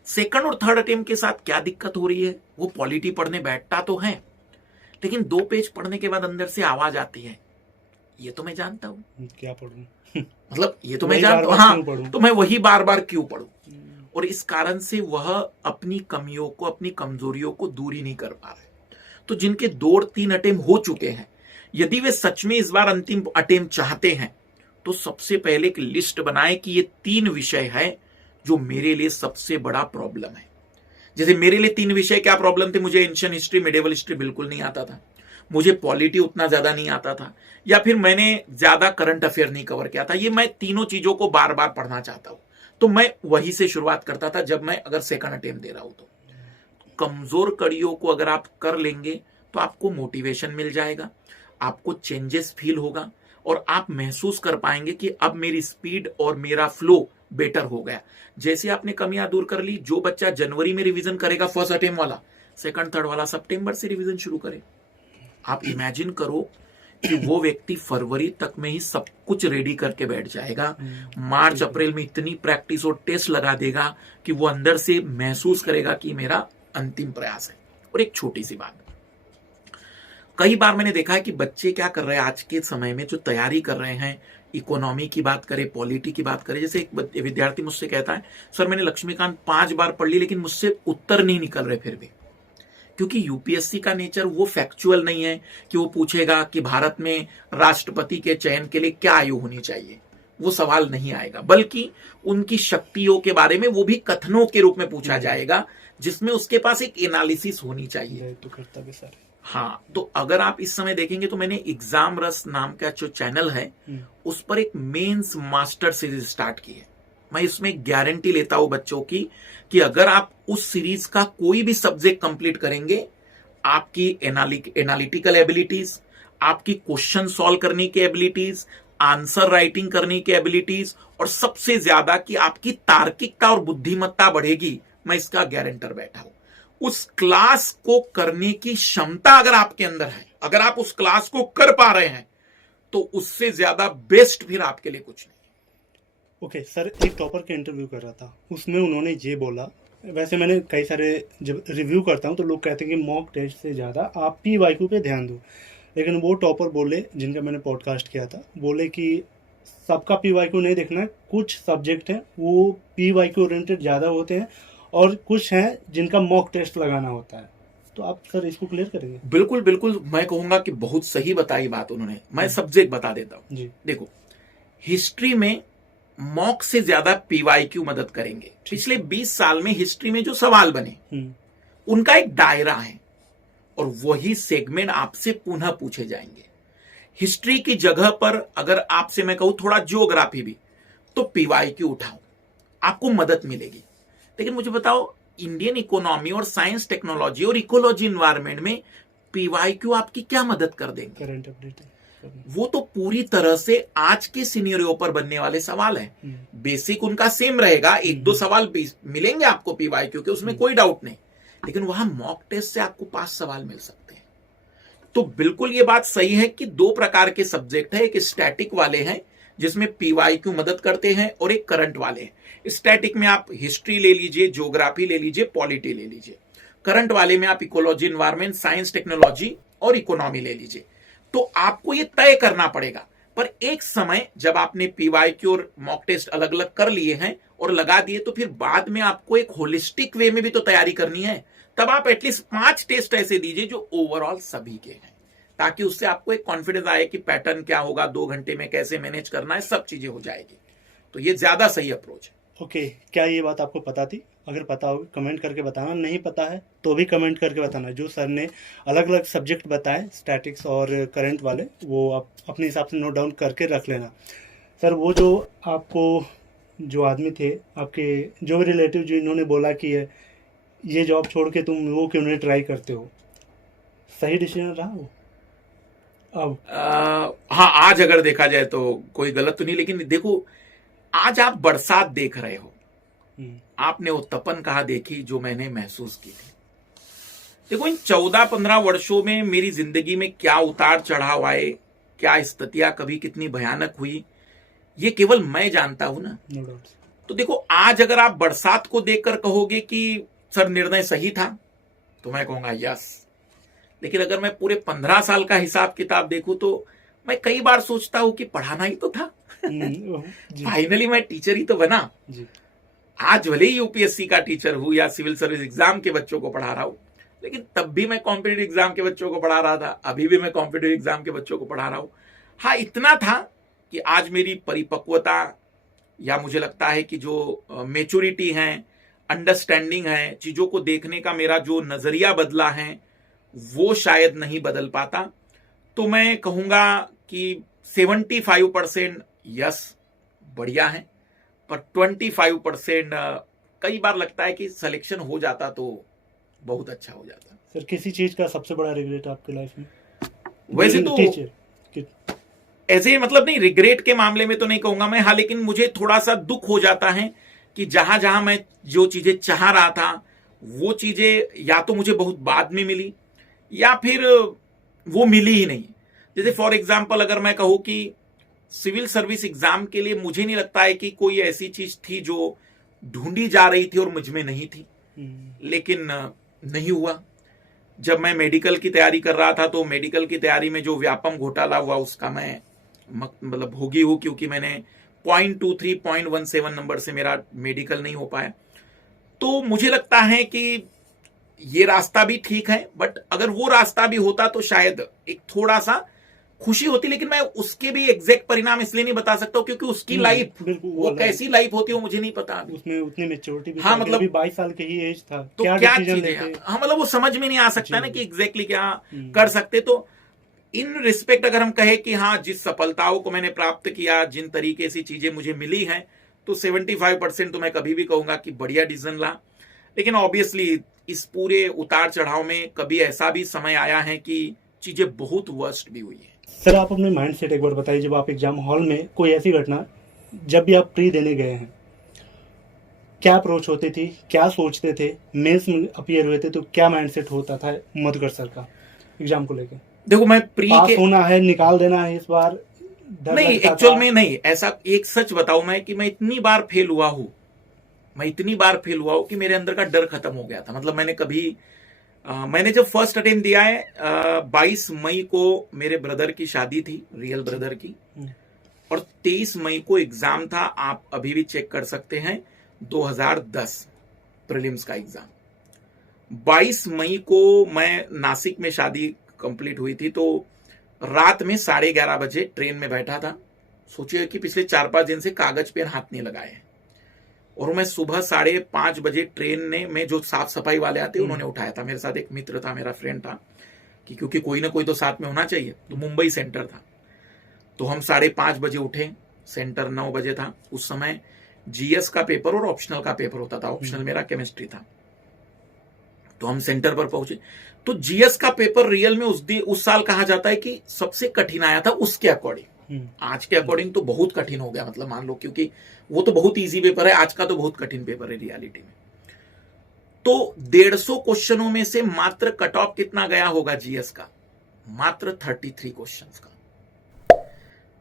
सेकंड और थर्ड अटेम्प्ट के साथ क्या दिक्कत हो रही है? वो पॉलिटी पढ़ने बैठता तो है, लेकिन 2 पेज पढ़ने के बाद अंदर से आवाज आती है, ये तो मैं जानता हूं, क्या पढ़ूं, मतलब ये तो मैं जानता हूं, हाँ, तो मैं वही बार बार क्यों पढ़ूं? और इस कारण से वह अपनी कमियों को, अपनी कमजोरियों को दूर ही नहीं कर पा रहे। तो जिनके 2 और 3 अटेम्प्ट हो चुके हैं, यदि वे सच में इस बार अंतिम अटेम्प्ट चाहते हैं तो सबसे पहले एक लिस्ट बनाए कि ये 3 विषय है जो मेरे लिए सबसे बड़ा प्रॉब्लम है। जैसे मेरे लिए 3 विषय क्या प्रॉब्लम थे? मुझे एंशिएंट हिस्ट्री, मिडिवल हिस्ट्री बिल्कुल नहीं आता था, मुझे पॉलिटी उतना ज्यादा नहीं आता था, या फिर मैंने ज्यादा करंट अफेयर नहीं कवर किया था। ये मैं तीनों चीजों को बार बार पढ़ना चाहता हूं, तो मैं वही से शुरुआत करता था जब मैं अगर सेकंड अटेम्प्ट दे रहा हूं। तो कमजोर कड़ियों को अगर आप कर लेंगे तो आपको मोटिवेशन मिल जाएगा, आपको चेंजेस फील होगा और आप महसूस कर पाएंगे कि अब मेरी स्पीड और मेरा फ्लो बेटर हो गया। जैसे आपने कमियां दूर कर ली, जो बच्चा जनवरी में रिवीजन करेगा फर्स्ट अटेम्प्ट वाला, सेकंड थर्ड वाला सितंबर से रिवीजन शुरू करे। आप इमेजिन करो कि वो व्यक्ति फरवरी तक में ही सब कुछ रेडी करके बैठ जाएगा, मार्च अप्रैल में इतनी प्रैक्टिस और टेस्ट लगा देगा कि वो अंदर से महसूस करेगा कि मेरा अंतिम प्रयास है। और एक छोटी सी बात, कई बार मैंने देखा है कि बच्चे क्या कर रहे हैं आज के समय में, जो तैयारी कर रहे हैं, इकोनॉमी की बात करें, पॉलिटी की बात करें, जैसे एक विद्यार्थी मुझसे कहता है, सर मैंने लक्ष्मीकांत 5 बार पढ़ ली लेकिन मुझसे उत्तर नहीं निकल रहे फिर भी। क्योंकि यूपीएससी का नेचर वो फैक्चुअल नहीं है कि वो पूछेगा कि भारत में राष्ट्रपति के चयन के लिए क्या आयु होनी चाहिए, वो सवाल नहीं आएगा, बल्कि उनकी शक्तियों के बारे में वो भी कथनों के रूप में पूछा जाएगा, जिसमें उसके पास एक एनालिसिस होनी चाहिए। तो करता भी सारे। हाँ, तो अगर आप इस समय देखेंगे तो मैंने एग्जाम रस नाम का जो चैनल है उस पर एक मेंस मास्टर सीरीज स्टार्ट की है। मैं इसमें गारंटी लेता हूं बच्चों की कि अगर आप उस सीरीज का कोई भी सब्जेक्ट कंप्लीट करेंगे, आपकी एनालिटिकल एबिलिटीज, आपकी क्वेश्चन सॉल्व करने की एबिलिटीज, आंसर राइटिंग करने की एबिलिटीज, और सबसे ज्यादा कि आपकी तार्किकता और बुद्धिमत्ता बढ़ेगी। मैं इसका गारंटर बैठा हूं। उस क्लास को करने की क्षमता अगर आपके अंदर है, अगर आप उस क्लास को कर पा रहे हैं, तो उससे ज्यादा बेस्ट फिर आपके लिए कुछ नहीं। ओके सर, एक टॉपर के इंटरव्यू कर रहा था, उसमें उन्होंने ये बोला, वैसे मैंने कई सारे जब रिव्यू करता हूं तो लोग कहते हैं कि मॉक टेस्ट से ज़्यादा आप PYQ पे ध्यान दो, लेकिन वो टॉपर बोले, जिनका मैंने पॉडकास्ट किया था, बोले कि सबका PYQ नहीं देखना है, कुछ सब्जेक्ट हैं वो PYQ ओरिएंटेड ज़्यादा होते हैं और कुछ हैं जिनका मॉक टेस्ट लगाना होता है। तो आप सर इसको क्लियर करेंगे? बिल्कुल बिल्कुल, मैं कहूंगा कि बहुत सही बताई बात उन्होंने। मैं सब्जेक्ट बता देता हूं जी। देखो, हिस्ट्री में मॉक से ज्यादा PYQ मदद करेंगे। पिछले 20 साल में हिस्ट्री में जो सवाल बने उनका एक दायरा है और वही सेगमेंट आपसे पुनः पूछे जाएंगे। हिस्ट्री की जगह पर अगर आपसे मैं कहूं थोड़ा ज्योग्राफी भी, तो PYQ उठाओ, आपको मदद मिलेगी। लेकिन मुझे बताओ, इंडियन इकोनॉमी और साइंस टेक्नोलॉजी और इकोलॉजी एनवायरनमेंट में PYQ आपकी क्या मदद कर देंगे? करंट अपडेट, वो तो पूरी तरह से आज के सिनेरियो पर बनने वाले सवाल हैं। बेसिक उनका सेम रहेगा, 1-2 सवाल मिलेंगे आपको PYQ के, उसमें कोई डाउट नहीं, लेकिन वहां मॉक टेस्ट से आपको 5 सवाल मिल सकते हैं। तो बिल्कुल ये बात सही है कि 2 प्रकार के सब्जेक्ट है, एक स्टैटिक वाले हैं जिसमें PYQ मदद करते हैं और एक करंट वाले हैं। स्टैटिक में आप हिस्ट्री ले लीजिए, ज्योग्राफी ले लीजिए, पॉलिटी ले लीजिए। करंट वाले में आप इकोलॉजी एनवायरनमेंट, साइंस टेक्नोलॉजी और इकोनॉमी ले लीजिए। तो आपको ये तय करना पड़ेगा, पर एक समय जब आपने PYQ और मॉक टेस्ट अलग अलग कर लिए हैं और लगा दिए, तो फिर बाद में आपको एक होलिस्टिक वे में भी तो तैयारी करनी है। तब आप एटलीस्ट 5 टेस्ट ऐसे दीजिए जो ओवरऑल सभी के हैं, ताकि उससे आपको एक कॉन्फिडेंस आए कि पैटर्न क्या होगा, 2 घंटे में कैसे मैनेज करना है, सब चीजें हो जाएगी। तो ये ज्यादा सही अप्रोच है। ओके, क्या ये बात आपको पता थी? अगर पता हो कमेंट करके बताना, नहीं पता है तो भी कमेंट करके बताना। जो सर ने अलग अलग सब्जेक्ट बताए, स्टैटिक्स और करंट वाले, वो आप अपने हिसाब से नोट डाउन करके रख लेना। सर, वो जो आपको जो आदमी थे आपके, जो रिलेटिव, जो इन्होंने बोला कि ये जॉब छोड़ के तुम वो क्यों नहीं ट्राई करते हो, सही डिसीजन रहा वो? अब हाँ, आज अगर देखा जाए तो कोई गलत तो नहीं, लेकिन देखो, आज आप बरसात देख रहे हो, आपने वो तपन कहाँ देखी जो मैंने महसूस की थी। देखो, इन 14-15 वर्षों में मेरी जिंदगी में क्या उतार चढ़ाव आए, क्या स्थितियां कभी कितनी भयानक हुई, ये केवल मैं जानता हूं ना। No doubt. तो देखो, आज अगर आप बरसात को देखकर कहोगे कि सर निर्णय सही था, तो मैं कहूंगा यस। लेकिन अगर मैं पूरे 15 साल का हिसाब किताब देखूं तो मैं कई बार सोचता हूं कि पढ़ाना ही तो था। फाइनली मैं टीचर ही तो बना। जी। आज भले ही यूपीएससी का टीचर हूं या सिविल सर्विस एग्जाम के बच्चों को पढ़ा रहा हूं, लेकिन तब भी मैं कॉम्पिटिटिव एग्जाम के बच्चों को पढ़ा रहा था, अभी भी मैं कॉम्पिटिटिव एग्जाम के बच्चों को पढ़ा रहा हूं। हाँ, इतना था कि आज मेरी परिपक्वता, या मुझे लगता है कि जो मेच्योरिटी है, अंडरस्टैंडिंग है, चीजों को देखने का मेरा जो नजरिया बदला है, वो शायद नहीं बदल पाता। तो मैं कहूंगा कि 75% यस बढ़िया है, पर 25% कई बार लगता है कि सिलेक्शन हो जाता तो बहुत अच्छा हो जाता। सर, किसी चीज का सबसे बड़ा रिग्रेट आपके लाइफ में? वैसे तो टीचर ऐसे मतलब नहीं, रिग्रेट के मामले में तो नहीं कहूंगा मैं। हाँ, लेकिन मुझे थोड़ा सा दुख हो जाता है कि जहां जहां मैं जो चीजें चाह रहा था, वो चीजें या तो मुझे बहुत बाद में मिली, या फिर वो मिली ही नहीं। जैसे फॉर एग्जाम्पल अगर मैं कहूँ कि सिविल सर्विस एग्जाम के लिए मुझे नहीं लगता है कि कोई ऐसी चीज थी जो ढूंढी जा रही थी और मुझ में नहीं थी, लेकिन नहीं हुआ। जब मैं मेडिकल की तैयारी कर रहा था तो मेडिकल की तैयारी में जो व्यापम घोटाला हुआ उसका मैं मतलब भोगी हूं, क्योंकि मैंने 0.23 0.17 नंबर से मेरा मेडिकल नहीं हो पाया। तो मुझे लगता है कि ये रास्ता भी ठीक है, बट अगर वो रास्ता भी होता तो शायद एक थोड़ा सा खुशी होती। लेकिन मैं उसके भी एग्जैक्ट परिणाम इसलिए नहीं बता सकता क्योंकि उसकी लाइफ, वो कैसी लाइफ होती है वो मुझे नहीं पता। उसमें उतनी मैच्योरिटी भी, हाँ, मतलब 22 साल के ही एज था, तो क्या चीजें, हाँ मतलब वो समझ में नहीं आ सकता ना कि एग्जैक्टली क्या कर सकते। तो इन रिस्पेक्ट अगर हम कहे कि हाँ, जिस सफलताओं को मैंने प्राप्त किया, जिन तरीके से चीजें मुझे मिली हैं, तो 75% तो मैं कभी भी कहूंगा कि बढ़िया डिसीजन ला। लेकिन ऑब्वियसली इस पूरे उतार चढ़ाव में कभी ऐसा भी समय आया है कि चीजें बहुत वर्स्ट भी हुई है। सर, आप अपने माइंड सेट एक बार बताइए, जब आप एग्जाम हॉल में कोई ऐसी घटना, जब भी आप प्री देने गए हैं, क्या अप्रोच होती थी, क्या सोचते थे? मेंस में अपीयर हुए थे तो क्या माइंड सेट होता था मधुकर सर का एग्जाम को लेकर? देखो, मैं प्री पास के होना है, निकाल देना है इस बार, नहीं, एक्चुअल में नहीं। ऐसा एक सच बताऊं मैं कि मैं इतनी बार फेल हुआ हूं, कि मेरे अंदर का डर खत्म हो गया था। मतलब मैंने कभी मैंने जब फर्स्ट अटेम्प्ट दिया है 22 मई को मेरे ब्रदर की शादी थी, रियल ब्रदर की, और 23 मई को एग्जाम था। आप अभी भी चेक कर सकते हैं, 2010 प्रीलिम्स का एग्जाम। 22 मई को मैं नासिक में शादी कंप्लीट हुई थी, तो रात में 11:30 बजे ट्रेन में बैठा था। सोचिए कि पिछले 4-5 दिन से कागज पेन हाथ नहीं लगाए हैं, और मैं सुबह 5:30 बजे ट्रेन में जो साफ सफाई वाले आते उन्होंने उठाया था। मेरे साथ एक मित्र था, मेरा फ्रेंड था, कि क्योंकि कोई ना कोई तो साथ में होना चाहिए। तो मुंबई सेंटर था, तो हम 5:30 बजे उठे, सेंटर 9 बजे था। उस समय जीएस का पेपर और ऑप्शनल का पेपर होता था। ऑप्शनल मेरा केमिस्ट्री था। तो हम सेंटर पर पहुंचे, तो जीएस का पेपर रियल में उस साल कहा जाता है कि सबसे कठिन आया था उसके अकॉर्डिंग। आज के अकॉर्डिंग तो बहुत कठिन हो गया, मतलब मान लो, क्योंकि वो तो बहुत इजी पेपर है, आज का तो बहुत कठिन पेपर है रियलिटी में। तो 150 क्वेश्चनों में से मात्र कट ऑफ कितना गया होगा जीएस का? मात्र 33 क्वेश्चंस का।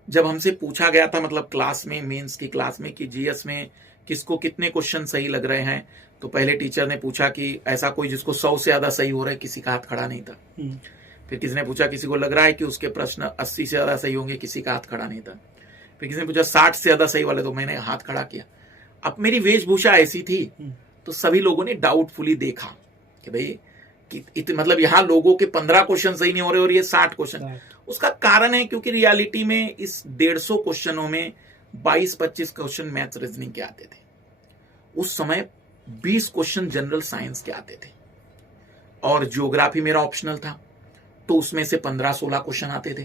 जब हमसे पूछा गया था, मतलब क्लास में, मेंस की क्लास में, कि जीएस में किसको कितने क्वेश्चन सही लग रहे हैं, तो पहले टीचर ने पूछा कि ऐसा कोई जिसको 100 से ज्यादा सही हो रहा है, किसी का हाथ खड़ा नहीं था। फिर किसी ने पूछा किसी को लग रहा है कि उसके प्रश्न 80 से ज्यादा सही होंगे, किसी का हाथ खड़ा नहीं था। फिर किसी ने पूछा 60 से ज्यादा सही वाले, तो मैंने हाथ खड़ा किया। अब मेरी वेशभूषा ऐसी थी तो सभी लोगों ने डाउटफुली देखा कि भाई मतलब यहाँ लोगों के 15 क्वेश्चन सही नहीं हो रहे और ये 60 क्वेश्चन। उसका कारण है क्योंकि रियलिटी में इस 150 क्वेश्चनों में 22-25 क्वेश्चन मैथ्स रीजनिंग के आते थे। उस समय 20 क्वेश्चन जनरल साइंस के आते थे, और ज्योग्राफी मेरा ऑप्शनल था, तो उसमें से 15-16 क्वेश्चन आते थे।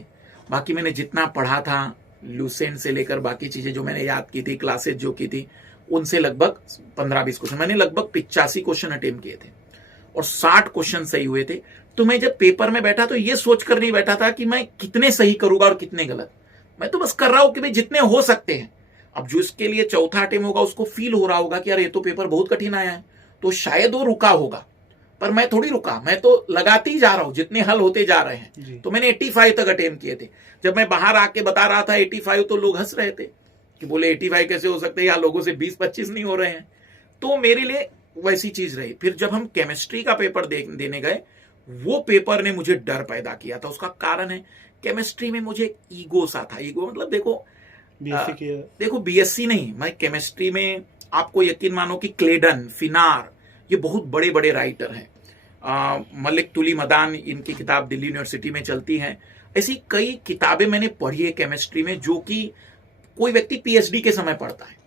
बाकी मैंने जितना पढ़ा था, लूसेंट से लेकर बाकी चीजें जो मैंने याद की थी, क्लासेज जो की थी, उनसे लगभग 15-20 क्वेश्चन, मैंने लगभग 85 क्वेश्चन अटेम्प्ट किए थे और 60 क्वेश्चन सही हुए थे। तो मैं जब पेपर में बैठा तो ये सोचकर नहीं बैठा था कि मैं कितने सही करूंगा और कितने गलत। मैं तो बस कर रहा हूं कि भाई जितने हो सकते हैं। अब जो इसके लिए चौथा अटेम्प्ट होगा उसको फील हो रहा होगा कि यार ये तो पेपर बहुत कठिन आया है, तो शायद वो रुका होगा। पर मैं थोड़ी रुका, मैं तो लगाते ही जा रहा हूं जितने हल होते जा रहे हैं। तो मैंने 85 तक अटेम्प्ट किए थे। जब मैं बाहर आके बता रहा था 85, तो लोग हंस रहे थे कि बोले 85 कैसे हो सकते हैं, यहाँ लोगों से 20-25 नहीं हो रहे हैं। तो मेरे लिए वैसी चीज रही। फिर जब हम केमिस्ट्री का पेपर देने गए, वो पेपर ने मुझे डर पैदा किया था। उसका कारण है, केमिस्ट्री में मुझे ईगो सा था। ईगो मतलब देखो बीएससी नहीं, मैं केमिस्ट्री में आपको यकीन मानो कि क्लेडन, फिनार, ये बहुत बड़े बड़े राइटर हैं। मलिक तुली मदान, इनकी किताब दिल्ली यूनिवर्सिटी में चलती है। ऐसी कई किताबें मैंने पढ़ी है केमिस्ट्री में, जो कि कोई व्यक्ति पीएचडी के समय पढ़ता है।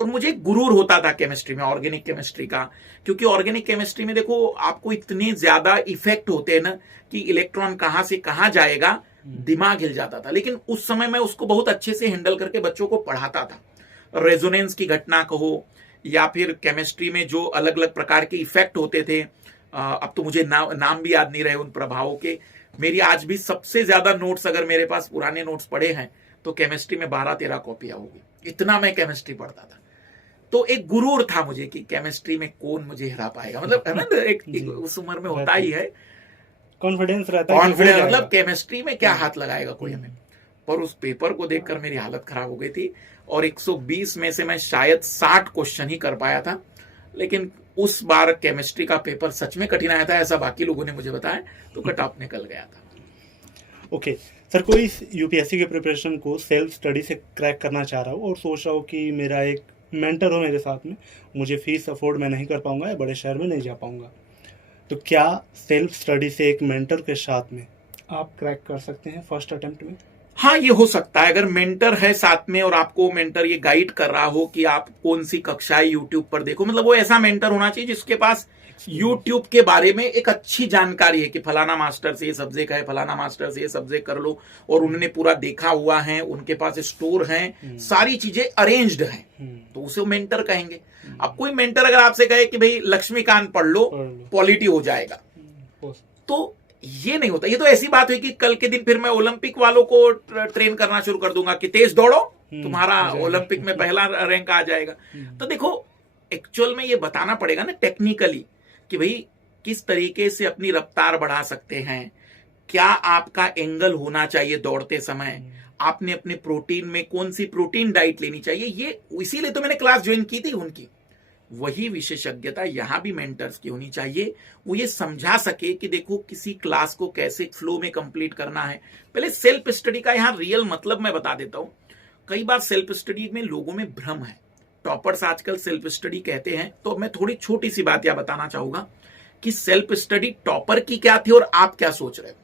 और मुझे गुरूर होता था केमिस्ट्री में, ऑर्गेनिक केमिस्ट्री का, क्योंकि ऑर्गेनिक केमिस्ट्री में देखो आपको इतने ज्यादा इफेक्ट होते हैं ना कि इलेक्ट्रॉन कहां से कहां जाएगा, दिमाग हिल जाता था। लेकिन उस समय मैं उसको बहुत अच्छे से हैंडल करके बच्चों को पढ़ाता था। रेजोनेंस की घटना कहो या फिर केमिस्ट्री में जो अलग अलग प्रकार के इफेक्ट होते थे, अब तो मुझे नाम भी याद नहीं रहे उन प्रभावों के। मेरी आज भी सबसे ज्यादा नोट्स, अगर मेरे पास पुराने नोट्स पड़े हैं तो केमिस्ट्री में 12-13 कॉपियां होगी, इतना मैं केमिस्ट्री पढ़ता था। तो एक गुरूर था मुझे कि केमिस्ट्री में कौन मुझे हरा पाएगा, मतलब है ना, एक उस उम्र में होता ही है, कॉन्फिडेंस रहता है, कॉन्फिडेंस, मतलब केमिस्ट्री में क्या हाथ लगाएगा कोई हमें। पर उस पेपर को देखकर मेरी हालत खराब हो गई थी, और 120 में से मैं शायद 60 क्वेश्चन ही कर पाया था। लेकिन उस बार केमिस्ट्री का पेपर सच में कठिन आया था, ऐसा बाकी लोगों ने मुझे बताया, तो कट ऑफ निकल गया था। ओके सर, कोई यूपीएससी के प्रिपरेशन को सेल्फ स्टडी से क्रैक करना चाह रहा हो और सोच रहा हो कि मेरा एक मेंटर हो मेरे साथ में, मुझे फीस अफोर्ड मैं नहीं कर पाऊंगा या बड़े शहर में नहीं जा पाऊंगा, तो क्या सेल्फ स्टडी से एक मेंटर के साथ में आप क्रैक कर सकते हैं फर्स्ट अटेम्प्ट में? हाँ, ये हो सकता है। अगर मेंटर है साथ में और आपको मेंटर ये गाइड कर रहा हो कि आप कौन सी कक्षाएं यूट्यूब पर देखो, मतलब वो ऐसा मेंटर होना चाहिए जिसके पास यूट्यूब के बारे में एक अच्छी जानकारी है कि फलाना मास्टर से ये सब्जेक्ट है, फलाना मास्टर से ये सब्जेक्ट कर लो, और उन्होंने पूरा देखा हुआ है, उनके पास स्टोर है, सारी चीजें अरेंज्ड हैं, तो उसे मेंटर कहेंगे। अब कोई मेंटर अगर आपसे कहे कि भाई लक्ष्मीकांत पढ़ लो, पॉलिटी हो जाएगा, तो ये नहीं होता। ये तो ऐसी बात हुई कि कल के दिन फिर मैं ओलंपिक वालों को ट्रेन करना शुरू कर दूंगा कि तेज दौड़ो, तुम्हारा ओलंपिक में पहला रैंक आ जाएगा। तो देखो, एक्चुअल में ये बताना पड़ेगा ना टेक्निकली कि भाई किस तरीके से अपनी रफ्तार बढ़ा सकते हैं, क्या आपका एंगल होना चाहिए दौड़ते समय, आपने अपने प्रोटीन में कौन सी प्रोटीन डाइट लेनी चाहिए। ये इसीलिए तो मैंने क्लास ज्वाइन की थी उनकी। वही विशेषज्ञता यहां भी मेंटर्स की होनी चाहिए, वो ये समझा सके कि देखो किसी क्लास को कैसे फ्लो में कंप्लीट करना है। पहले सेल्फ स्टडी का यहां रियल मतलब मैं बता देता हूं। कई बार सेल्फ स्टडी में लोगों में भ्रम है, टॉपर्स आजकल सेल्फ स्टडी कहते हैं। तो मैं थोड़ी छोटी सी बात यह बताना चाहूंगा कि सेल्फ स्टडी टॉपर की क्या थी और आप क्या सोच रहे हो।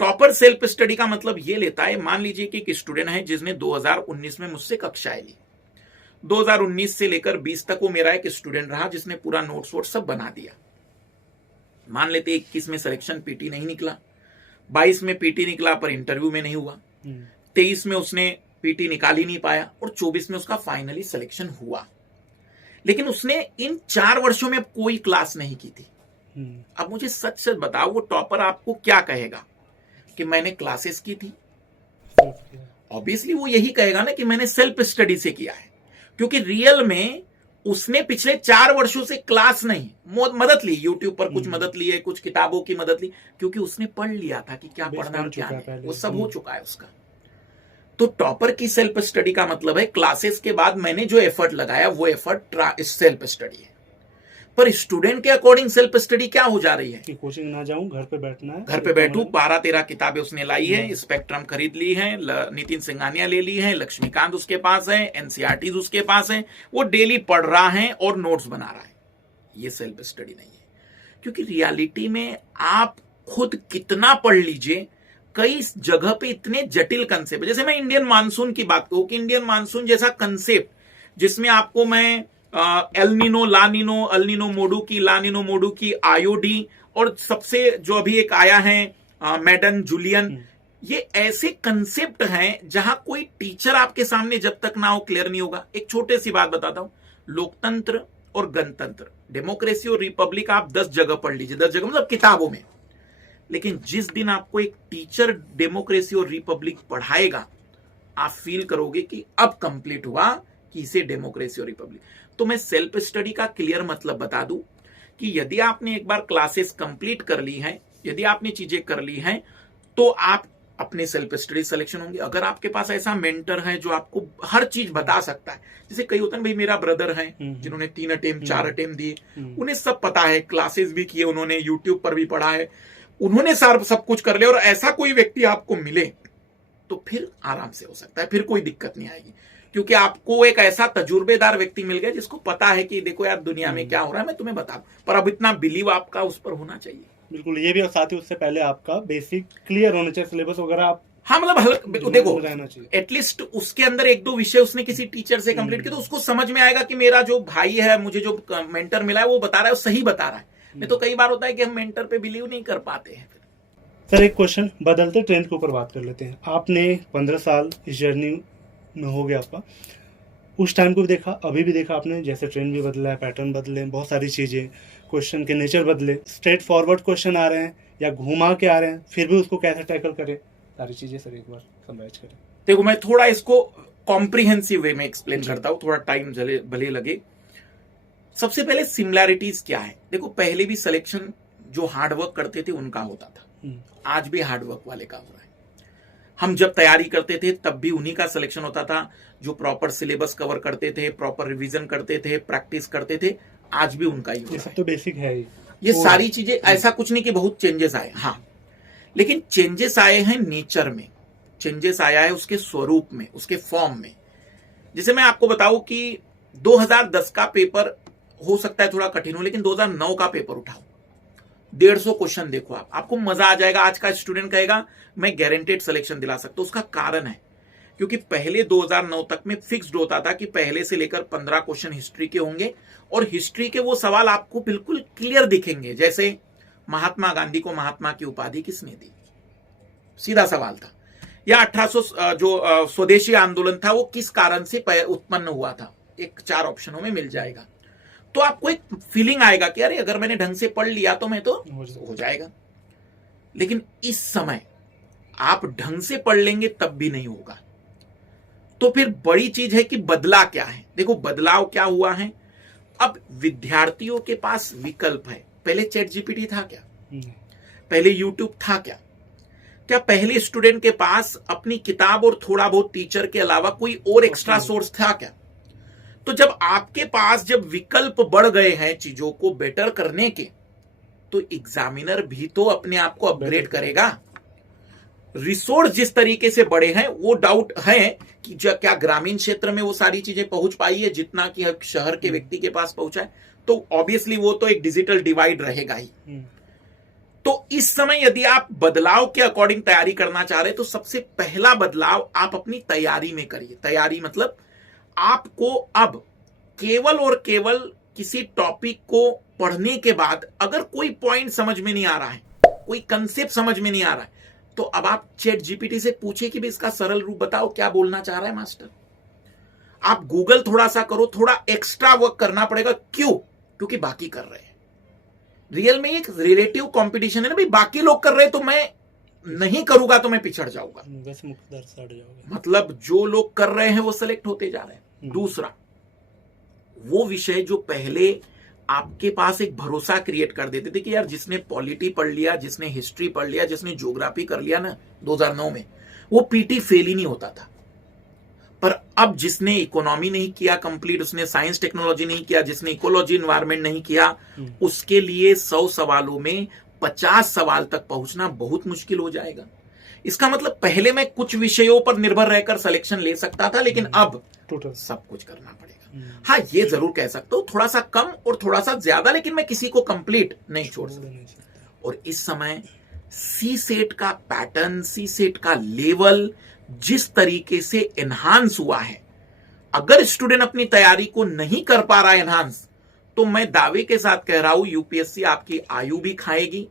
टॉपर सेल्फ स्टडी का मतलब यह लेता है, मान लीजिए कि एक स्टूडेंट है जिसने 2019 में मुझसे कक्षाएं ली, 2019 से लेकर 20 तक वो मेरा एक स्टूडेंट रहा जिसने पूरा नोट्स वोट सब बना दिया। मान लेते 21 में सिलेक्शन पीटी नहीं निकला, 22 में पीटी निकला पर इंटरव्यू में नहीं हुआ, 23 में उसने पीटी निकाल ही नहीं पाया, और 24 में उसका फाइनली सिलेक्शन हुआ। लेकिन उसने इन 4 वर्षों में कोई क्लास नहीं की थी। अब मुझे सच सच बताओ, वो टॉपर आपको क्या कहेगा कि मैंने क्लासेस की थी? ऑब्वियसली वो यही कहेगा ना कि मैंने सेल्फ स्टडी से किया है, क्योंकि रियल में उसने पिछले 4 वर्षों से क्लास नहीं, मदद ली, यूट्यूब पर कुछ मदद ली है, कुछ किताबों की मदद ली, क्योंकि उसने पढ़ लिया था कि क्या पढ़ना और क्या नहीं, वो सब हो चुका है उसका। तो टॉपर की सेल्फ स्टडी का मतलब है क्लासेस के बाद मैंने जो एफर्ट लगाया वो एफर्ट सेल्फ स्टडी है। पर स्टूडेंट के अकॉर्डिंग सेल्फ स्टडी क्या हो जा रही है कि कोचिंग ना जाऊं, घर पे बैठना है, घर पे बैठूं। 12-13 किताबें उसने लाई है, स्पेक्ट्रम खरीद ली है, नितिन सिंघानिया ले ली है, लक्ष्मीकांत उसके पास है, एनसीईआरटी उसके पास है, वो डेली पढ़ रहा है और नोट्स बना रहा है। ये सेल्फ स्टडी नहीं है, क्योंकि रियलिटी में आप खुद कितना पढ़ लीजिए, कई जगह पे इतने जटिल कंसेप्ट, जैसे मैं इंडियन मानसून की बात करूं कि इंडियन मानसून जैसा कंसेप्ट जिसमें आपको मैं एलनीनो, लानीनो, अल्नीनो मोडू की, लानीनो मोडू की, आयोडी, और सबसे जो अभी एक आया है मैडन जूलियन, ये ऐसे कंसेप्ट हैं जहां कोई टीचर आपके सामने जब तक ना हो क्लियर नहीं होगा। एक छोटे सी बात बताता हूं, लोकतंत्र और गणतंत्र, डेमोक्रेसी और रिपब्लिक आप 10 जगह पढ़ लीजिए, 10 जगह मतलब किताबों में, लेकिन जिस दिन आपको एक टीचर डेमोक्रेसी और रिपब्लिक पढ़ाएगा, आप फील करोगे कि अब कंप्लीट हुआ कि इसे डेमोक्रेसी और रिपब्लिक। तो मैं सेल्फ स्टडी का क्लियर मतलब बता दूं कि यदि आपने एक बार क्लासेस कंप्लीट कर ली हैं, यदि आपने चीजें कर ली हैं, तो आप अपने सेल्फ स्टडी सिलेक्शन होंगे। अगर आपके पास ऐसा मेंटर है जो आपको हर चीज बता सकता है, जैसे कई होता है भाई, मेरा ब्रदर है जिन्होंने 3 अटेम्प्ट 4 अटेम्प्ट दिए, उन्हें सब पता है, क्लासेस भी किए उन्होंने, यूट्यूब पर भी पढ़ा है, उन्होंने सब कुछ कर लिया, और ऐसा कोई व्यक्ति आपको मिले तो फिर आराम से हो सकता है, फिर कोई दिक्कत नहीं आएगी, क्योंकि आपको एक ऐसा तजुर्बेदार व्यक्ति मिल गया जिसको पता है कि देखो यार दुनिया में क्या हो रहा है, मैं तुम्हें बता दूं। पर अब इतना बिलीव आपका उस पर होना चाहिए। बिल्कुल, ये भी, और साथ ही उससे पहले आपका बेसिक क्लियर होना चाहिए, सिलेबस वगैरह आप, हाँ मतलब देखो, रहना चाहिए एटलीस्ट उसके अंदर 1-2 विषय उसने किसी टीचर से कंप्लीट किया तो उसको समझ में आएगा कि मेरा जो भाई है, मुझे जो मेंटर मिला है वो बता रहा है, वो सही बता रहा है। नहीं तो कई बार होता है कि हम मेंटर पे बिलीव नहीं कर पाते हैं। सर एक क्वेश्चन, बदलते ट्रेंड के ऊपर बात कर लेते हैं। आपने 15 साल इस जर्नी में हो गया आपका, उस टाइम को भी देखा, अभी भी देखा आपने, जैसे ट्रेंड भी बदला है, पैटर्न बदले, बहुत सारी चीज़ें, क्वेश्चन के नेचर बदले, स्ट्रेट फॉरवर्ड क्वेश्चन आ रहे हैं या घुमा के आ रहे हैं, फिर भी उसको कैसे टैकल करें, सारी चीज़ें सर एक बार समराइज करें। देखो, मैं थोड़ा इसको कॉम्प्रिहेंसिव वे में एक्सप्लेन करता हूँ, थोड़ा टाइम भले लगे। सबसे पहले सिमिलैरिटीज क्या है। देखो, पहले भी सिलेक्शन जो हार्डवर्क करते थे उनका होता था, आज भी हार्डवर्क वाले का हो रहा है। हम जब तैयारी करते थे तब भी उन्हीं का सिलेक्शन होता था, जो प्रॉपर सिलेबस कवर करते थे, प्रॉपर रिवीजन करते थे, प्रैक्टिस करते थे, आज भी उनका ही हो रहा है। तो बेसिक है ही, ये सारी चीजें, ऐसा कुछ नहीं कि बहुत चेंजेस आए, हाँ, लेकिन चेंजेस आए हैं नेचर में, चेंजेस आया है उसके स्वरूप में, उसके फॉर्म में। जैसे मैं आपको बताऊं कि 2010 का पेपर हो सकता है थोड़ा कठिन हो, लेकिन 2009 का पेपर उठाओ, 150 क्वेश्चन देखो, आपको मजा आ जाएगा। आज का स्टूडेंट कहेगा मैं गारंटेड सिलेक्शन दिला सकता हूं। उसका कारण है क्योंकि पहले 2009 तक में फिक्स्ड होता था कि पहले से लेकर 15 क्वेश्चन हिस्ट्री के होंगे, और हिस्ट्री के वो सवाल आपको बिल्कुल क्लियर दिखेंगे। जैसे महात्मा गांधी को महात्मा की उपाधि किसने दी, सीधा सवाल था। या 1800 जो स्वदेशी आंदोलन था वो किस कारण से उत्पन्न हुआ था, एक 4 ऑप्शनों में मिल जाएगा। तो आपको एक फीलिंग आएगा कि अरे अगर मैंने ढंग से पढ़ लिया तो मैं तो हो जाएगा। लेकिन इस समय आप ढंग से पढ़ लेंगे तब भी नहीं होगा। तो फिर बड़ी चीज है कि बदला क्या है। देखो, बदलाव क्या हुआ है, अब विद्यार्थियों के पास विकल्प है। पहले चैट जीपीटी था क्या, पहले यूट्यूब था क्या, क्या पहले स्टूडेंट के पास अपनी किताब और थोड़ा बहुत टीचर के अलावा कोई और एक्स्ट्रा सोर्स था क्या? तो जब आपके पास जब विकल्प बढ़ गए हैं चीजों को बेटर करने के, तो एग्जामिनर भी तो अपने आप को अपग्रेड करेगा। रिसोर्स जिस तरीके से बढ़े हैं, वो डाउट है कि क्या ग्रामीण क्षेत्र में वो सारी चीजें पहुंच पाई है जितना कि शहर के व्यक्ति के पास पहुंचा है। तो ऑब्वियसली वो तो एक डिजिटल डिवाइड रहेगा ही। तो इस समय यदि आप बदलाव के अकॉर्डिंग तैयारी करना चाह रहे हैं, तो सबसे पहला बदलाव आप अपनी तैयारी में करिए। तैयारी मतलब आपको अब केवल और केवल किसी टॉपिक को पढ़ने के बाद अगर कोई पॉइंट समझ में नहीं आ रहा है, कोई कंसेप्ट समझ में नहीं आ रहा है, तो अब आप चैट जीपीटी से पूछे कि भी इसका सरल रूप बताओ, क्या बोलना चाह रहा है मास्टर। आप गूगल थोड़ा सा करो, थोड़ा एक्स्ट्रा वर्क करना पड़ेगा। क्यों? क्योंकि बाकी कर रहे हैं। रियल में एक रिलेटिव कंपटीशन है ना भाई, बाकी लोग कर रहे हैं तो मैं नहीं करूंगा तो मैं पिछड़ जाऊंगा, मतलब जो लोग कर रहे हैं वो सेलेक्ट होते जा रहे हैं। दूसरा, वो विषय जो पहले आपके पास एक भरोसा क्रिएट कर देते थे कि यार जिसने पॉलिटी पढ़ लिया, जिसने हिस्ट्री पढ़ लिया, जिसने ज्योग्राफी कर लिया ना 2009 में, वो पीटी फेल ही नहीं होता था। पर अब जिसने इकोनॉमी नहीं किया कंप्लीट, उसने साइंस टेक्नोलॉजी नहीं किया, जिसने इकोलॉजी एनवायरमेंट नहीं किया, उसके लिए 100 सवालों में 50 सवाल तक पहुंचना बहुत मुश्किल हो जाएगा। इसका मतलब पहले मैं कुछ विषयों पर निर्भर रहकर सिलेक्शन ले सकता था, लेकिन अब सब कुछ करना पड़ेगा। हाँ, ये जरूर कह सकता हूं, थोड़ा सा कम और थोड़ा सा ज्यादा, लेकिन मैं किसी को कंप्लीट नहीं छोड़ सकता। और इस समय सी सेट का पैटर्न, सी सेट का लेवल जिस तरीके से एनहांस हुआ है, अगर स्टूडेंट अपनी तैयारी को नहीं कर पा रहा है एनहांस, तो मैं दावे के साथ कह रहा हूं यूपीएससी आपकी आयु भी खाएगी,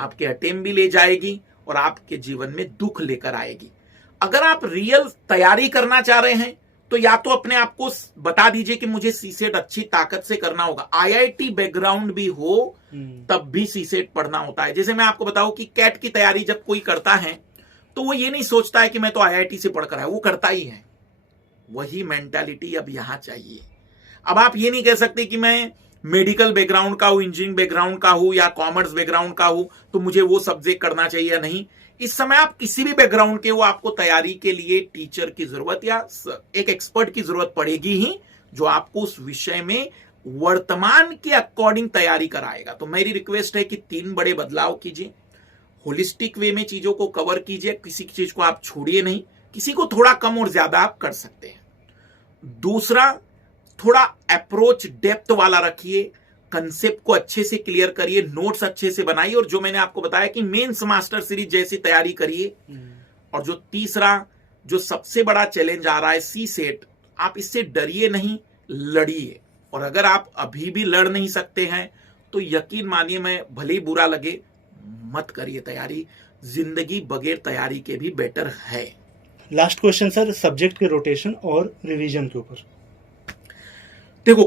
आपके अटेम्प्ट भी ले जाएगी और आपके जीवन में दुख लेकर आएगी। अगर आप रियल तैयारी करना चाह रहे हैं तो या तो अपने आप को बता दीजिए कि मुझे सीसेट अच्छी ताकत से करना होगा। आईआईटी बैकग्राउंड भी हो तब भी सीसेट पढ़ना होता है। जैसे मैं आपको बताऊं कि कैट की तैयारी जब कोई करता है तो वो ये नहीं सोचता है कि मैं तो आईआईटी से पढ़कर आया, वो करता ही है। वही मेंटालिटी अब यहां चाहिए। अब आप ये नहीं कह सकते कि मैं मेडिकल बैकग्राउंड का हूं, इंजीनियरिंग बैकग्राउंड का हूं या कॉमर्स बैकग्राउंड का हूं तो मुझे वो सब्जेक्ट करना चाहिए या नहीं। इस समय आप किसी भी बैकग्राउंड के हो, आपको तैयारी के लिए टीचर की जरूरत या एक एक्सपर्ट की जरूरत पड़ेगी ही, जो आपको उस विषय में वर्तमान के अकॉर्डिंग तैयारी कराएगा। तो मेरी रिक्वेस्ट है कि 3 बड़े बदलाव कीजिए, होलिस्टिक वे में चीजों को कवर कीजिए, किसी चीज को आप छोड़िए नहीं, किसी को थोड़ा कम और ज्यादा आप कर सकते हैं। दूसरा, थोड़ा अप्रोच डेप्थ वाला रखिए, कंसेप्ट को अच्छे से क्लियर करिए, नोट्स अच्छे से बनाइए, और जो मैंने आपको बताया कि मेंस मास्टर सीरीज जैसी तैयारी करिए। और जो तीसरा, जो सबसे बड़ा चैलेंज आ रहा है सी सेट, आप इससे डरिए नहीं, लड़िए। और अगर आप अभी भी लड़ नहीं सकते हैं तो यकीन मानिए, मैं भले ही बुरा लगे, मत करिए तैयारी। जिंदगी बगैर तैयारी के भी बेटर है। लास्ट क्वेश्चन सर, सब्जेक्ट के रोटेशन और रिवीजन के ऊपर। देखो,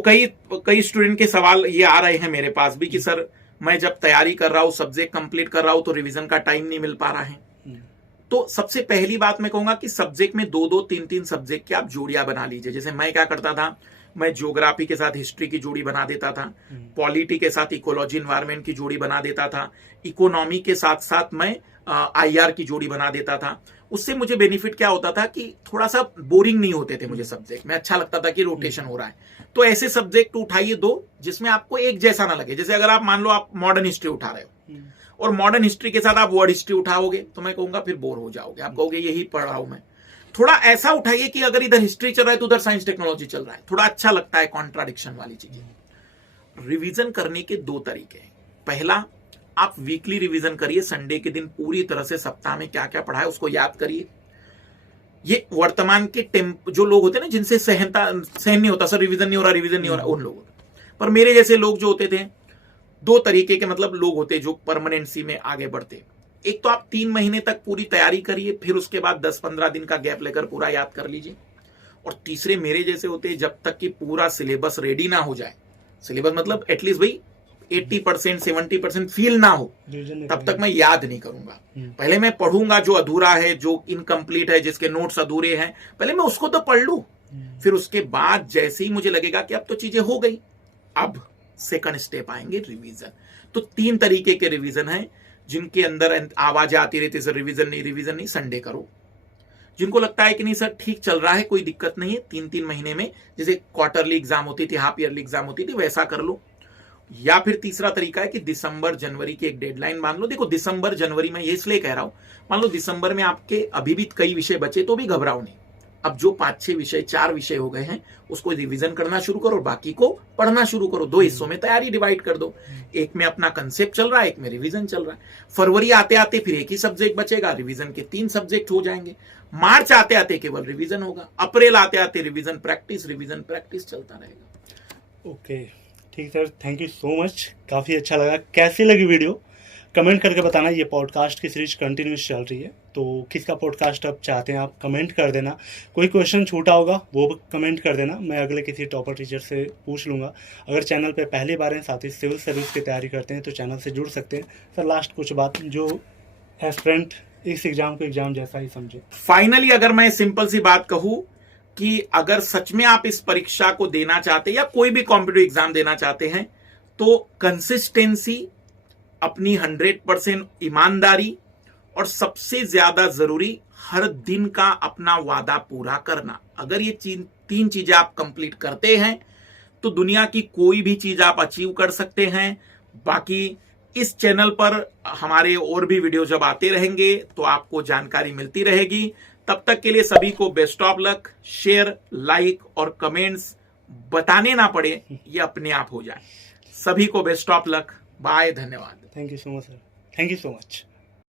कई स्टूडेंट के सवाल ये आ रहे हैं मेरे पास भी कि सर मैं जब तैयारी कर रहा हूं, सब्जेक्ट कंप्लीट कर रहा हूं, तो रिवीजन का टाइम नहीं मिल पा रहा है। तो सबसे पहली बात मैं कहूंगा कि सब्जेक्ट में 2-2, 3-3 सब्जेक्ट की आप जोड़ियां बना लीजिए। जैसे मैं क्या करता था, मैं ज्योग्राफी के साथ हिस्ट्री की जोड़ी बना देता था, पॉलिटी के साथ इकोलॉजी एनवायरमेंट की जोड़ी बना देता था, इकोनॉमी के साथ साथ मैं आईआर की जोड़ी बना देता था। उससे मुझे बेनिफिट क्या होता था कि थोड़ा सा बोरिंग नहीं होते थे मुझे सब्जेक्ट में, अच्छा लगता था कि रोटेशन हो रहा है। तो ऐसे सब्जेक्ट उठाइए 2 जिसमें आपको एक जैसा ना लगे। जैसे अगर आप मान लो आप मॉडर्न हिस्ट्री उठा रहे हो और मॉडर्न हिस्ट्री के साथ आप वर्ल्ड हिस्ट्री उठाओगे तो मैं कहूंगा फिर बोर हो जाओगे, आप कहोगे यही पढ़ रहा हूं मैं। थोड़ा ऐसा उठाइए कि अगर इधर हिस्ट्री चल रहा है तो उधर साइंस टेक्नोलॉजी चल रहा है, थोड़ा अच्छा लगता है, कॉन्ट्राडिक्शन वाली चीजें। रिवीजन करने के 2 तरीके हैं। पहला, आप वीकली रिवीजन करिए, संडे के दिन पूरी तरह से सप्ताह में क्या क्या पढ़ा है उसको याद करिए। ये वर्तमान के जो लोग होते हैं ना, जिनसे सहन नहीं होता, सर रिवीजन नहीं हो रहा, उन लोगों पर मेरे जैसे लोग जो होते थे, 2 तरीके के मतलब लोग होते जो परमानेंसी में आगे बढ़ते। एक तो आप 3 महीने तक पूरी तैयारी करिए, फिर उसके बाद 10-15 दिन का गैप लेकर पूरा याद कर लीजिए। और तीसरे मेरे जैसे होते, जब तक कि पूरा सिलेबस रेडी ना हो जाए, सिलेबस मतलब एटलीस्ट भाई 80%, 70% फील ना हो, तब तक मैं याद नहीं करूंगा। पहले मैं पढ़ूंगा जो अधूरा है, जो इनकम्प्लीट है, जिसके नोट्स अधूरे हैं, पहले मैं उसको तो पढ़ लूं। फिर उसके बाद जैसे ही मुझे लगेगा कि अब तो चीजें हो गई, अब सेकंड स्टेप आएंगे रिवीजन। तो 3 तरीके के रिवीजन हैं जिनके अंदर आवाजें आती रहती है, सर रिवीजन नहीं, संडे करो। जिनको लगता है कि नहीं सर ठीक चल रहा है, कोई दिक्कत नहीं है, 3-3 महीने में जैसे क्वार्टरली एग्जाम होती थी, हाफ ईयरली एग्जाम होती थी, वैसा कर लो। या फिर तीसरा तरीका है कि दिसंबर जनवरी की एक डेडलाइन मान लो। देखो, दिसंबर जनवरी में ये इसलिए कह रहा हूं, मान लो दिसंबर में आपके अभी भी कई विषय बचे तो भी घबराओ नहीं। अब जो 5-6 विषय, 4 विषय हो गए हैं, उसको रिवीजन करना शुरू करो और बाकी को पढ़ना शुरू करो। 2 हिस्सों में तैयारी डिवाइड कर दो, एक में अपना कंसेप्ट चल रहा है, एक में रिवीजन चल रहा है। फरवरी आते आते फिर एक ही सब्जेक्ट बचेगा, रिवीजन के 3 सब्जेक्ट हो जाएंगे। मार्च आते आते केवल रिवीजन होगा, अप्रैल आते आते रिवीजन प्रैक्टिस चलता रहेगा। ओके, ठीक sir, thank you so much, काफ़ी अच्छा लगा। कैसी लगी वीडियो कमेंट करके बताना। ये पॉडकास्ट की सीरीज कंटिन्यूस चल रही है, तो किसका पॉडकास्ट आप चाहते हैं आप कमेंट कर देना। कोई क्वेश्चन छूटा होगा वो कमेंट कर देना, मैं अगले किसी टॉपर टीचर से पूछ लूँगा। अगर चैनल पे पहली बार हैं, साथ ही सिविल सर्विस की तैयारी करते हैं तो चैनल से जुड़ सकते हैं। सर लास्ट कुछ बात, जो एस्पिरेंट इस एग्ज़ाम को एग्ज़ाम जैसा ही समझे। फाइनली अगर मैं सिंपल सी बात कहूँ कि अगर सच में आप इस परीक्षा को देना चाहते हैं या कोई भी कॉम्पिटिटिव एग्जाम देना चाहते हैं, तो कंसिस्टेंसी, अपनी 100% ईमानदारी, और सबसे ज्यादा जरूरी हर दिन का अपना वादा पूरा करना। अगर ये 3 चीजें आप कंप्लीट करते हैं तो दुनिया की कोई भी चीज आप अचीव कर सकते हैं। बाकी इस चैनल पर हमारे और भी वीडियो जब आते रहेंगे तो आपको जानकारी मिलती रहेगी। तब तक के लिए सभी को best of luck. Share, like और कमेंट्स बताने ना पड़े, ये अपने आप हो जाए। सभी को बेस्ट ऑफ लक। बाय, धन्यवाद। Thank you so much sir, thank you so much.